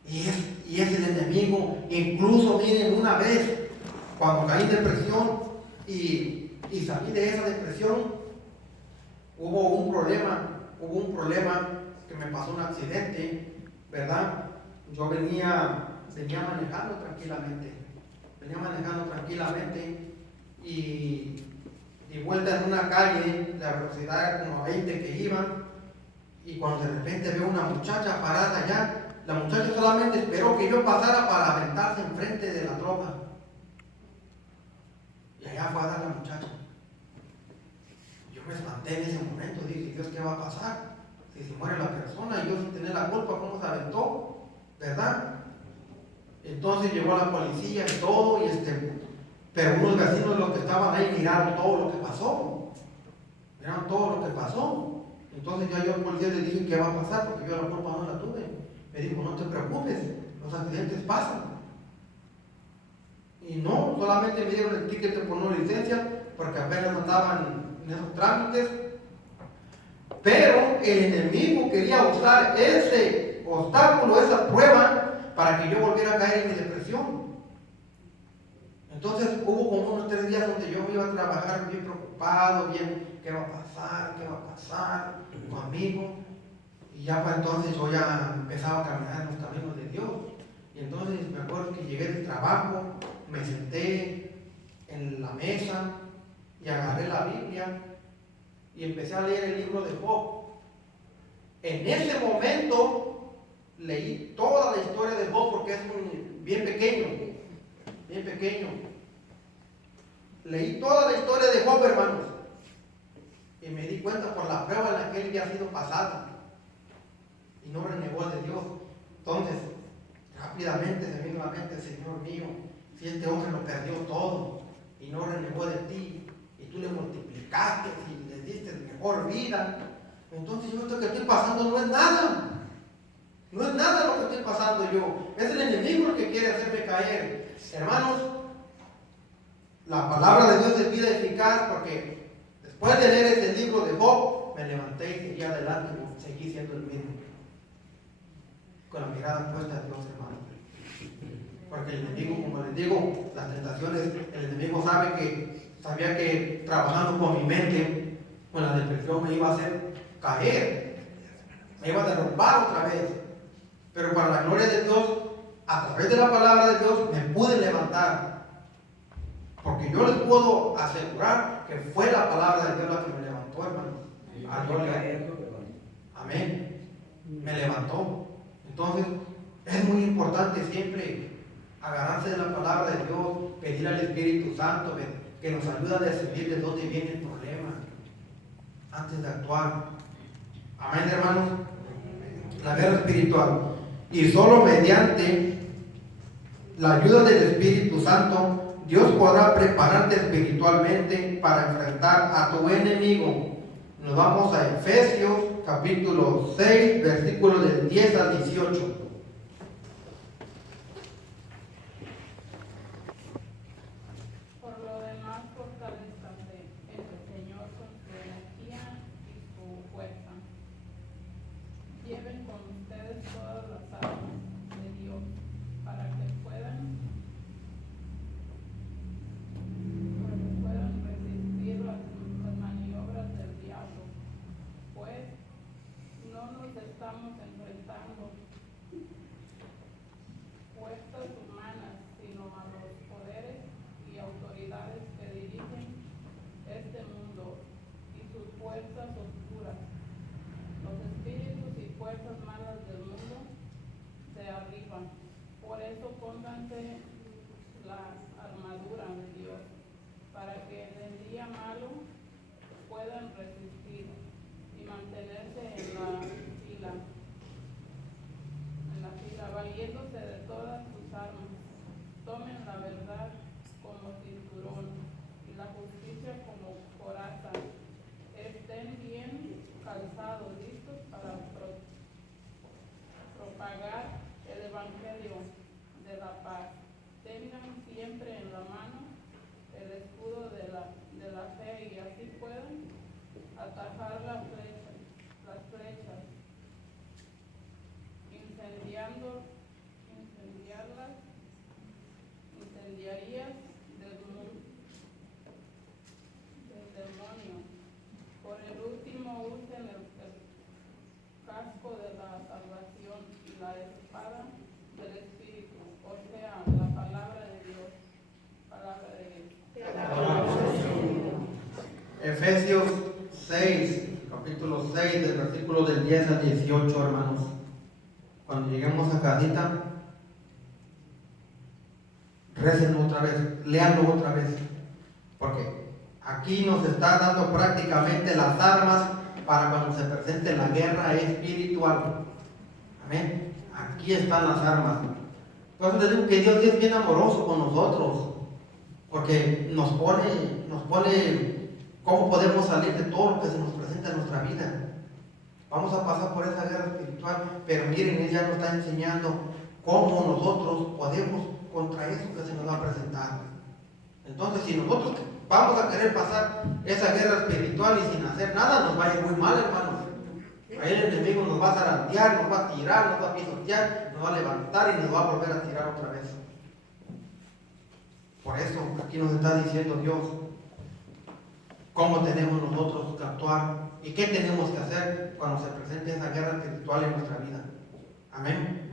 y es el enemigo. Incluso miren, una vez, cuando caí en depresión y salí de esa depresión, hubo un problema que me pasó un accidente, ¿verdad? Yo venía manejando tranquilamente y di vuelta en una calle, la velocidad era como 20 que iba, y cuando de repente veo una muchacha parada allá, la muchacha solamente esperó que yo pasara para aventarse enfrente de la troca. Y allá fue a dar la muchacha. Yo me espanté en ese momento, dije, Dios, ¿qué va a pasar? Si se muere la persona y yo sin tener la culpa, ¿cómo se aventó? ¿Verdad? Entonces llegó la policía y todo, pero unos vecinos los que estaban ahí miraron todo lo que pasó. Entonces ya yo al policía le dije, ¿qué va a pasar? Porque yo la culpa no la tuve. Me dijo, no te preocupes, los accidentes pasan. Y no, solamente me dieron el ticket por no licencia, porque apenas andaban en esos trámites. Pero el enemigo quería usar ese obstáculo, esa prueba, para que yo volviera a caer en mi depresión. Entonces hubo como unos 3 días donde yo me iba a trabajar bien preocupado, bien, ¿qué va a pasar conmigo? Y ya para entonces yo ya empezaba a caminar en los caminos de Dios. Y entonces me acuerdo que llegué del trabajo, me senté en la mesa y agarré la Biblia y empecé a leer el libro de Job. En ese momento leí toda la historia de Job, porque es bien pequeño. Leí toda la historia de Job, hermanos, y me di cuenta por la prueba en la que él había sido pasado y no renegó de Dios. Entonces, rápidamente se vino a la mente, Señor mío, si este hombre lo perdió todo y no renegó de ti, y tú le multiplicaste y le diste mejor vida, entonces yo esto que estoy pasando no es nada. No es nada lo que estoy pasando yo. Es el enemigo el que quiere hacerme caer. Hermanos, la palabra de Dios es vida eficaz, porque después de leer ese libro de Job, me levanté y seguí adelante, seguí siendo el mismo. Con la mirada puesta en Dios, hermano. Porque el enemigo, como les digo, las tentaciones, el enemigo sabía que trabajando con mi mente, con la depresión me iba a hacer caer, me iba a derrumbar otra vez. Pero para la gloria de Dios, a través de la palabra de Dios, me pude levantar. Porque yo les puedo asegurar que fue la palabra de Dios la que me levantó, hermano. Amén. Me levantó. Entonces, es muy importante siempre agarrarse de la palabra de Dios, pedir al Espíritu Santo que nos ayude a decidir de dónde viene el problema antes de actuar. Amén, hermanos. La guerra espiritual. Y solo mediante la ayuda del Espíritu Santo, Dios podrá prepararte espiritualmente para enfrentar a tu enemigo. Nos vamos a Efesios capítulo 6, versículos del 10 al 18. Por lo demás, fortalezcanse en el Señor con su energía y su fuerza. Lleven con ustedes todas las armas de Dios para que puedan resistir las maniobras del diablo, pues no nos estamos enfrentando fuerzas humanas, sino a los poderes y autoridades que dirigen este mundo y sus fuerzas oscuras, los espíritus y fuerzas malas del mundo. puedan resistir y mantenerse en la fila, valiéndose de todas sus armas. Tomen la verdad como cinturón y la justicia como coraza. Estén bien calzados, listos para propagar el evangelio de la paz. Tengan siempre en la mano el escudo de la fe y así puedan atajar las flechas, incendiarias del demonio. Por el último, usen el casco de la salvación y la espada del Espíritu, o sea, la palabra de Dios. Efesios 6, capítulo 6, del versículo del 10 al 18, hermanos. Cuando lleguemos a casita, recen otra vez, léanlo otra vez, porque aquí nos está dando prácticamente las armas para cuando se presente la guerra espiritual. Amén. Aquí están las armas. Entonces les digo que Dios es bien amoroso con nosotros, porque nos pone cómo podemos salir de todo lo que se nos presenta en nuestra vida. Vamos a pasar por esa guerra espiritual, pero miren, Él ya nos está enseñando cómo nosotros podemos contra eso que se nos va a presentar. Entonces, si nosotros vamos a querer pasar esa guerra espiritual y sin hacer nada, nos va a ir muy mal, hermanos. Ahí el enemigo nos va a zarandear, nos va a tirar, nos va a pisotear, nos va a levantar y nos va a volver a tirar otra vez. Por eso aquí nos está diciendo Dios cómo tenemos nosotros que actuar y qué tenemos que hacer cuando se presente esa guerra espiritual en nuestra vida. Amén.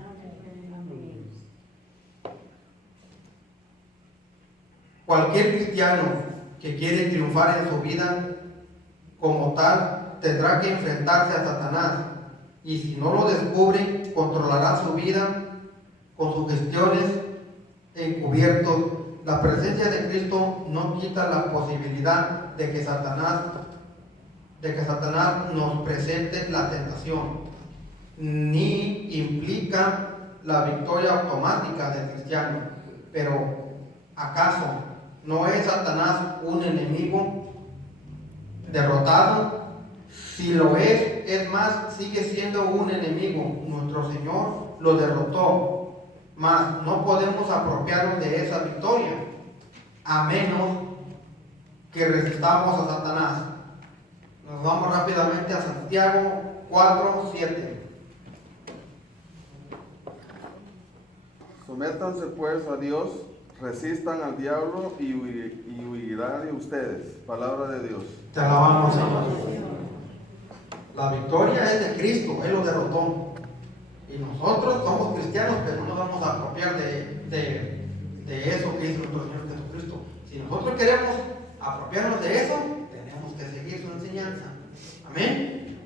Cualquier cristiano que quiere triunfar en su vida como tal tendrá que enfrentarse a Satanás, y si no lo descubre, controlará su vida con sugestiones encubiertos. La presencia de Cristo no quita la posibilidad de que Satanás nos presente la tentación, ni implica la victoria automática del cristiano. Pero ¿acaso no es Satanás un enemigo derrotado? Si lo es más, sigue siendo un enemigo. Nuestro Señor lo derrotó, mas no podemos apropiarnos de esa victoria a menos que resistamos a Satanás. Nos vamos rápidamente a Santiago 4:7. Sométanse pues a Dios, resistan al diablo y huirá de ustedes. Palabra de Dios. Te alabamos, Señor. La victoria es de Cristo, Él lo derrotó. Y nosotros somos cristianos, pero no nos vamos a apropiar de eso que hizo nuestro Señor Jesucristo. Si nosotros queremos apropiarnos de eso, tenemos que seguir su enseñanza. Amén.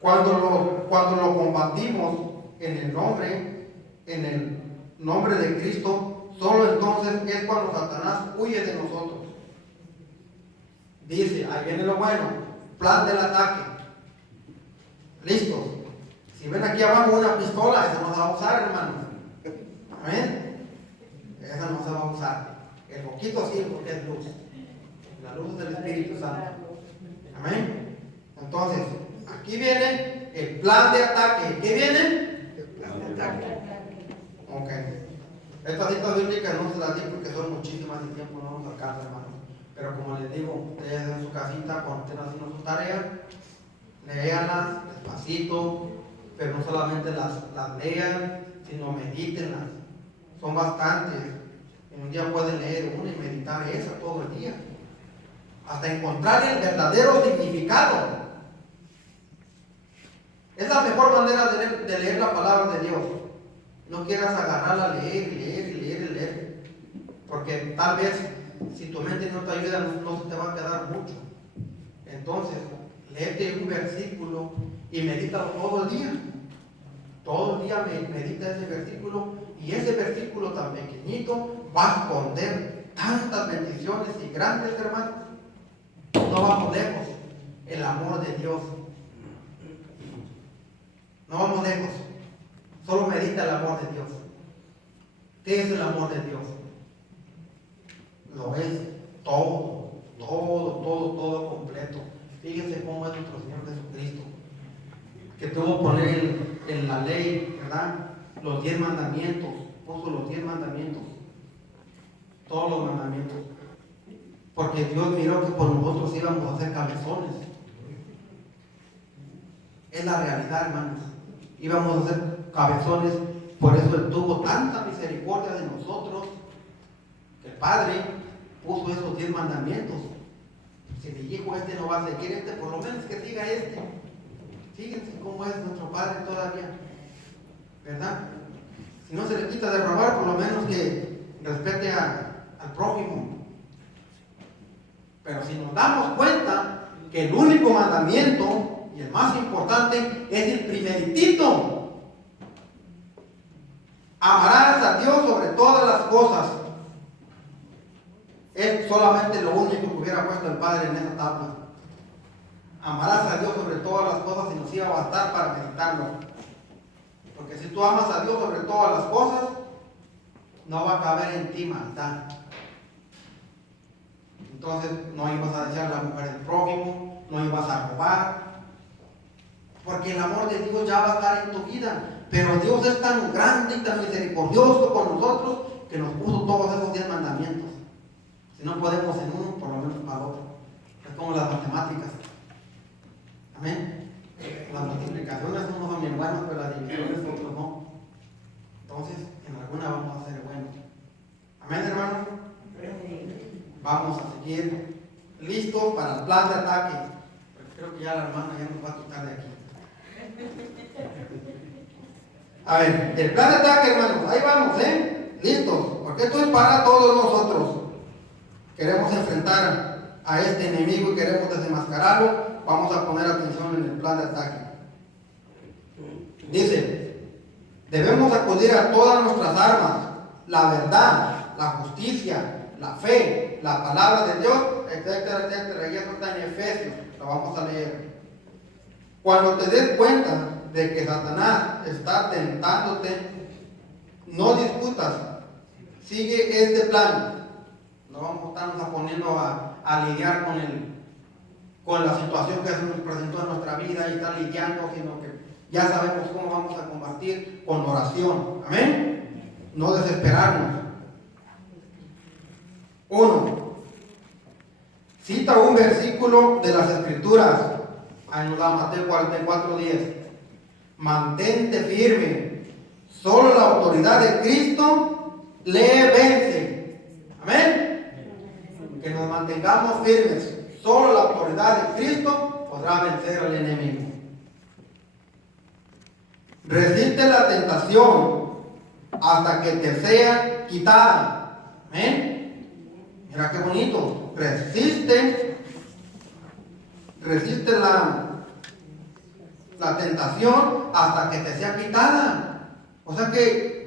Cuando lo combatimos en el nombre de Cristo, solo entonces es cuando Satanás huye de nosotros. Dice, ahí viene lo bueno, plan del ataque. Listos. Si ven aquí abajo una pistola, esa no se va a usar, hermanos. Amén. Esa no se va a usar. El poquito sí, porque es luz. La luz del Espíritu Santo. Amén. Entonces, aquí viene el plan de ataque. ¿Qué viene? El plan de ataque. Ok. Estas citas bíblicas no se las di porque son muchísimas y tiempo no nos alcanza, hermanos. Pero como les digo, ustedes en su casita, cuando estén haciendo sus tareas, léanlas despacito, pero no solamente las lean, sino medítenlas. Son bastantes. En un día pueden leer una y meditar esa todo el día, hasta encontrar el verdadero significado. Es la mejor manera de leer la palabra de Dios. No quieras agarrarla a leer, porque tal vez si tu mente no te ayuda, no se te va a quedar mucho. Entonces, léete un versículo y medítalo todo el día. Todo el día medita ese versículo, y ese versículo tan pequeñito va a esconder tantas bendiciones y grandes, hermanos. No vamos lejos. El amor de Dios. No vamos lejos. Solo medita el amor de Dios. ¿Qué es el amor de Dios? Lo es todo, todo completo. Fíjense cómo es nuestro Señor Jesucristo, que tuvo que poner en la ley, ¿verdad? Los 10 mandamientos, puso los 10 mandamientos, todos los mandamientos, porque Dios miró que por nosotros íbamos a ser cabezones. Es la realidad, hermanos. Íbamos a ser cabezones, por eso Él tuvo tanta misericordia de nosotros, que el Padre puso esos 10 mandamientos. Si mi hijo no va a seguir por lo menos que siga Fíjense cómo es nuestro Padre todavía, ¿verdad? Si no se le quita de robar, por lo menos que respete al prójimo. Pero si nos damos cuenta que el único mandamiento y el más importante es el primeritito: amarás a Dios sobre todas las cosas. Es solamente lo único que hubiera puesto el Padre en esa tabla. Amarás a Dios sobre todas las cosas y nos iba a bastar para meditarlo. Porque si tú amas a Dios sobre todas las cosas, no va a caber en ti maldad. Entonces no ibas a desear la mujer del prójimo, no ibas a robar, porque el amor de Dios ya va a estar en tu vida. Pero Dios es tan grande y tan misericordioso con nosotros que nos puso todos esos 10 mandamientos. Si no podemos en uno, por lo menos para el otro. Es como las matemáticas. Amén. Las multiplicaciones unos son bien buenos, pero las divisiones otros no. Entonces, en alguna vamos a ser buenos. Amén, hermanos. Vamos a seguir listos para el plan de ataque. Porque creo que ya la hermana ya nos va a quitar de aquí. A ver, el plan de ataque, hermanos. Ahí vamos, listos. Porque esto es para todos nosotros. Queremos enfrentar a este enemigo y queremos desenmascararlo. Vamos a poner atención en el plan de ataque. Dice: debemos acudir a todas nuestras armas: la verdad, la justicia, la fe, la palabra de Dios, etcétera, etcétera. Y eso está en Efesios, lo vamos a leer. Cuando te des cuenta de que Satanás está tentándote, no discutas, sigue este plan. No vamos a estarnos poniendo a lidiar con la situación que se nos presentó en nuestra vida y estar lidiando, sino que ya sabemos cómo vamos a combatir con oración. Amén. No desesperarnos. 1. Cita un versículo de las Escrituras. Ahí nos da Mateo 44:10. Mantente firme. Solo la autoridad de Cristo le vence. Amén. Que nos mantengamos firmes. Solo la autoridad de Cristo podrá vencer al enemigo. Resiste la tentación hasta que te sea quitada. Amén. Mira qué bonito. Resiste la tentación hasta que te sea quitada. O sea que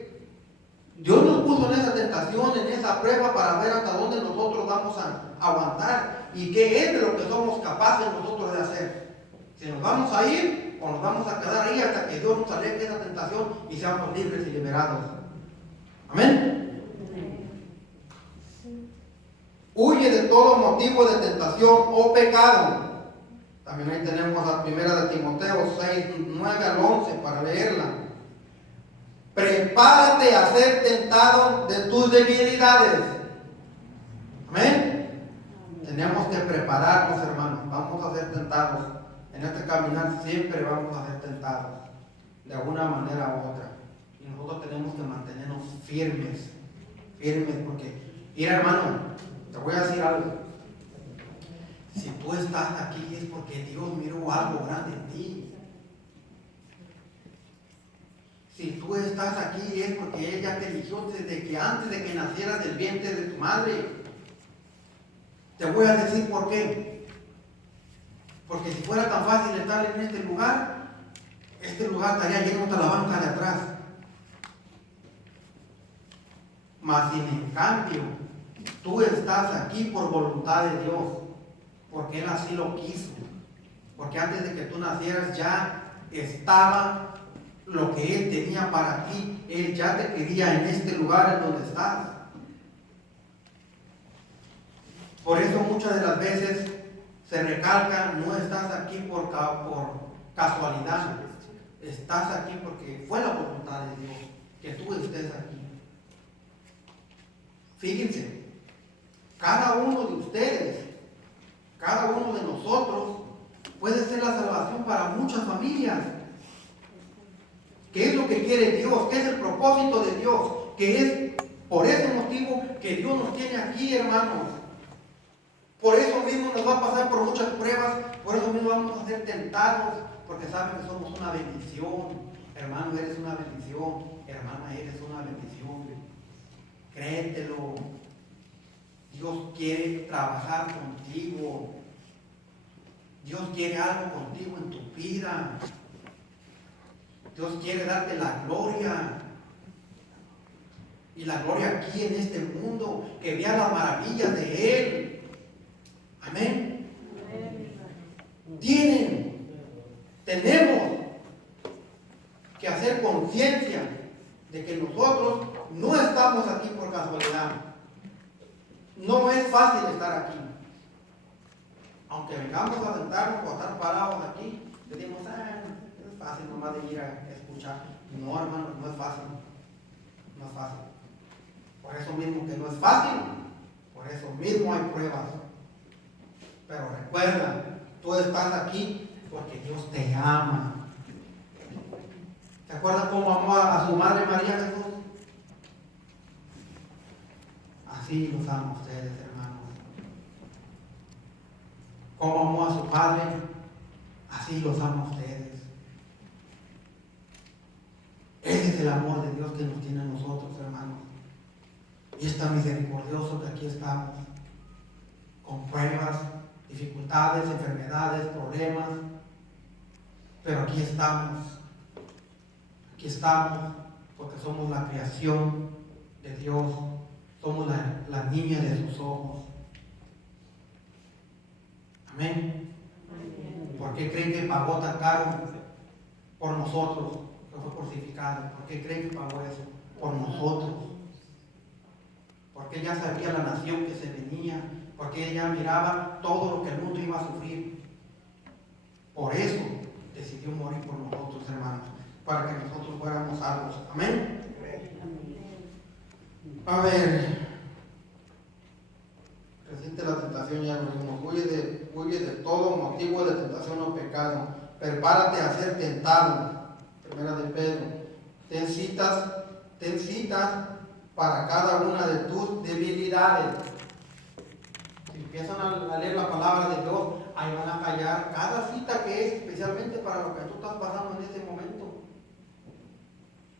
Dios nos puso en esa tentación, en esa prueba, para ver hasta dónde nosotros vamos a aguantar y qué es de lo que somos capaces nosotros de hacer. Si nos vamos a ir o nos vamos a quedar ahí hasta que Dios nos aleje de esa tentación y seamos libres y liberados. Amén. Huye de todo motivo de tentación o pecado. También ahí tenemos la primera de Timoteo 6:9-11 para leerla. Prepárate a ser tentado de tus debilidades. Amén. Tenemos que prepararnos, hermanos. Vamos a ser tentados. En este caminar siempre vamos a ser tentados, de alguna manera u otra. Y nosotros tenemos que mantenernos firmes, porque, mira, hermano, te voy a decir algo. Si tú estás aquí es porque Dios miró algo grande en ti. Si tú estás aquí es porque ella te eligió desde que antes de que nacieras del vientre de tu madre. Te voy a decir por qué. Porque si fuera tan fácil estar en este lugar estaría lleno hasta la banca de atrás. Mas sin en cambio, tú estás aquí por voluntad de Dios. porque Él así lo quiso. Porque antes de que tú nacieras ya estaba lo que Él tenía para ti. Él ya te quería en este lugar en donde estás. Por eso muchas de las veces se recalca, no estás aquí por casualidad. Estás aquí porque fue la voluntad de Dios que tú estés aquí. Fíjense, cada uno de ustedes, cada uno de nosotros puede ser la salvación para muchas familias. ¿Qué es lo que quiere Dios? ¿Qué es el propósito de Dios? Que es por ese motivo que Dios nos tiene aquí, hermanos. Por eso mismo nos va a pasar por muchas pruebas, por eso mismo vamos a ser tentados, porque saben que somos una bendición. Hermano, eres una bendición. Hermana, eres una bendición. Créetelo. Dios quiere trabajar contigo. Dios quiere algo contigo en tu vida. Dios quiere darte la gloria. Y la gloria aquí en este mundo, que veas las maravillas de Él. Amén. Tenemos que hacer conciencia de que nosotros no estamos aquí por casualidad. No es fácil estar aquí. Aunque vengamos a sentarnos o a estar parados aquí, decimos, es fácil nomás de ir a escuchar. No, hermano, no es fácil. No es fácil. Por eso mismo que no es fácil, por eso mismo hay pruebas. Pero recuerda, tú estás aquí porque Dios te ama. ¿Se acuerdan cómo amó a su madre María Jesús? Así los ama a ustedes, hermanos. ¿Cómo amó a su padre? Así los ama a ustedes. Ese es el amor de Dios que nos tiene a nosotros, hermanos. Y es tan misericordioso que aquí estamos, con pruebas, dificultades, enfermedades, problemas, pero aquí estamos porque somos la creación de Dios, somos la niña de sus ojos. Amén. ¿Por qué creen que pagó tan caro por nosotros, que fue crucificado? ¿Por qué creen que pagó eso? Por nosotros. Porque ya sabía la nación que se venía, porque ella miraba todo lo que el mundo iba a sufrir. Por eso decidió morir por nosotros, hermanos, para que nosotros fuéramos salvos. Amén. A ver, resiste la tentación, ya lo vimos. Huye de todo motivo de tentación o pecado. Prepárate a ser tentado. Primera de Pedro. Ten citas para cada una de tus debilidades. Si empiezan a leer la palabra de Dios, ahí van a callar cada cita que es especialmente para lo que tú estás pasando en este momento.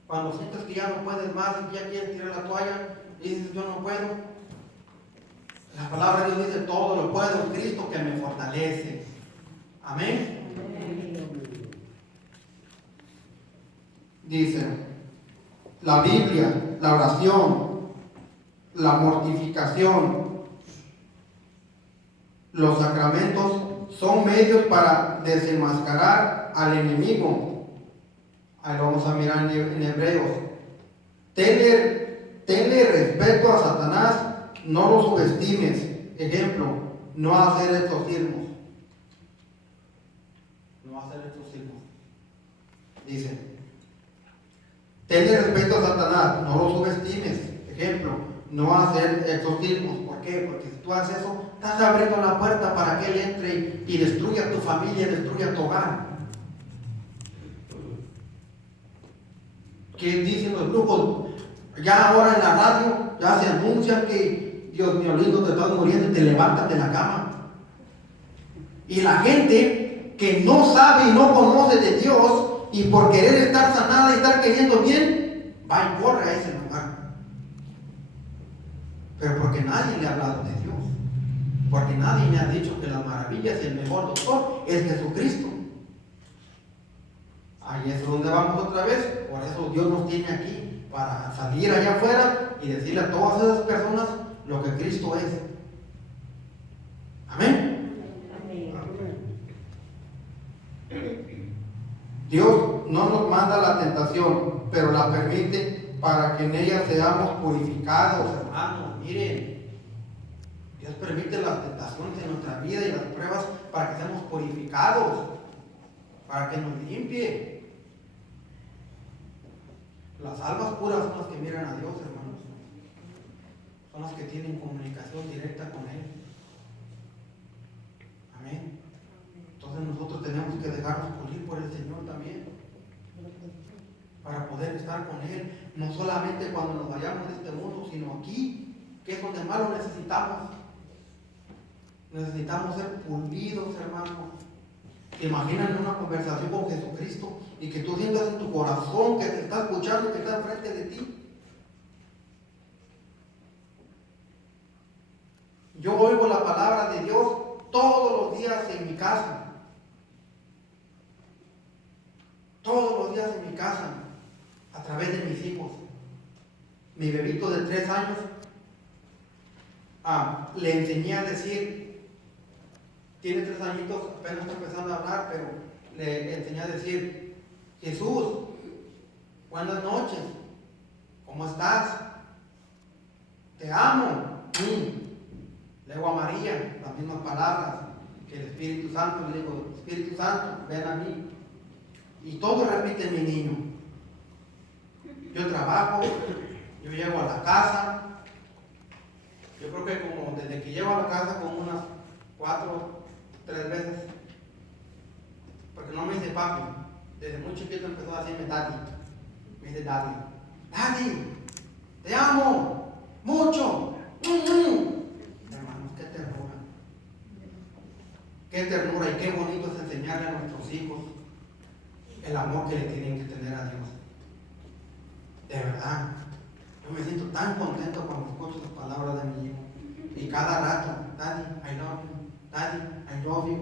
Cuando sientes que ya no puedes más y ya quieres tirar la toalla y dices yo no puedo, la palabra de Dios dice todo lo puedo en Cristo que me fortalece. Amén. Dice la Biblia, la oración, la mortificación, los sacramentos son medios para desenmascarar al enemigo. Ahí lo vamos a mirar en Hebreos. Tenle respeto a Satanás, no lo subestimes. Ejemplo, no hacer exorcismos. No hacer exorcismos. Dice, tenle respeto a Satanás, no lo subestimes. Ejemplo, no hacer exorcismos. ¿Por qué? Porque si tú haces eso, estás abriendo la puerta para que él entre y destruya tu familia, destruya tu hogar. ¿Qué dicen los grupos? Ya ahora en la radio ya se anuncia que Dios mío lindo, te estás muriendo y te levantas de la cama. Y la gente que no sabe y no conoce de Dios y por querer estar sanada y estar queriendo bien, va y corre a ese lugar. Pero porque nadie le ha hablado de Dios. Porque nadie me ha dicho que las maravillas y el mejor doctor es Jesucristo. Ahí es donde vamos otra vez. Por eso Dios nos tiene aquí, para salir allá afuera y decirle a todas esas personas lo que Cristo es. Amén. Dios no nos manda la tentación, pero la permite para que en ella seamos purificados, hermanos. Miren, Dios permite las tentaciones en nuestra vida y las pruebas para que seamos purificados, para que nos limpie. Las almas puras son las que miran a Dios, hermanos. Son las que tienen comunicación directa con Él. Amén. Entonces nosotros tenemos que dejarnos pulir por el Señor también, para poder estar con Él, no solamente cuando nos vayamos de este mundo, sino aquí, que es donde más lo necesitamos. Necesitamos ser pulidos, hermanos. Imaginan una conversación con Jesucristo y que tú sientas en tu corazón que te está escuchando, que está enfrente de ti. Yo oigo la palabra de Dios todos los días en mi casa. Todos los días en mi casa, a través de mis hijos. Mi bebito de 3 años, le enseñé a decir, tiene 3 añitos, apenas está empezando a hablar, pero le enseñé a decir, Jesús, buenas noches, ¿cómo estás? Te amo. Luego a María, las mismas palabras que el Espíritu Santo, le digo, Espíritu Santo, ven a mí. Y todo repite mi niño. Yo trabajo, yo llego a la casa. Yo creo que como desde que llego a la casa, como unas 3 veces. Porque no me dice papi. Desde muy chiquito empezó a decirme daddy. Me dice daddy. Daddy, te amo mucho. Hermanos, qué ternura. Qué ternura y qué bonito es enseñarle a nuestros hijos el amor que le tienen que tener a Dios. De verdad, yo me siento tan contento cuando escucho las palabras de mi hijo. Y cada rato, Daddy, I love you. Daddy, I love you.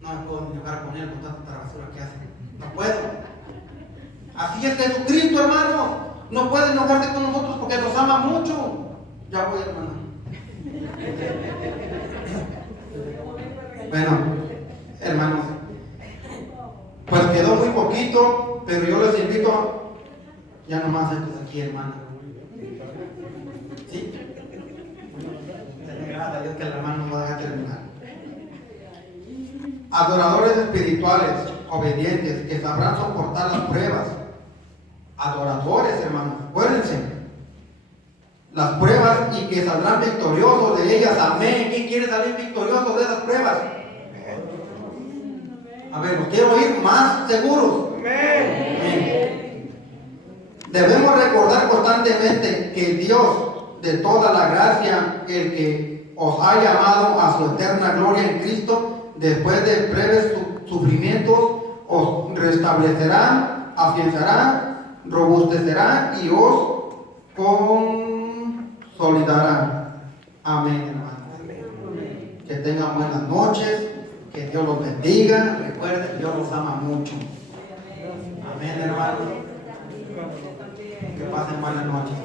No me puedo enojar con él con tanta travesura que hace. No puedo. Así es Jesucristo, hermano. No puede enojarse con nosotros porque nos ama mucho. Ya voy, hermano. Bueno, hermanos, pues quedó muy poquito, pero yo les invito, ya nomás estos aquí, hermano. ¿Sí? Gracias a Dios que el hermano no deja terminar. Adoradores espirituales, obedientes, que sabrán soportar las pruebas. Adoradores, hermanos, acuérdense. Las pruebas y que saldrán victoriosos de ellas. Amén. ¿Quién quiere salir victorioso de esas pruebas? A ver, los quiero oír más seguros. Amén. Debemos recordar constantemente que el Dios de toda la gracia, el que os ha llamado a su eterna gloria en Cristo, después de breves sufrimientos, os restablecerá, afianzará, robustecerá y os consolidará. Amén, hermanos. Que tengan buenas noches. Que Dios los bendiga. Recuerden, Dios los ama mucho. Amén, hermanos. Que pasen buenas noches.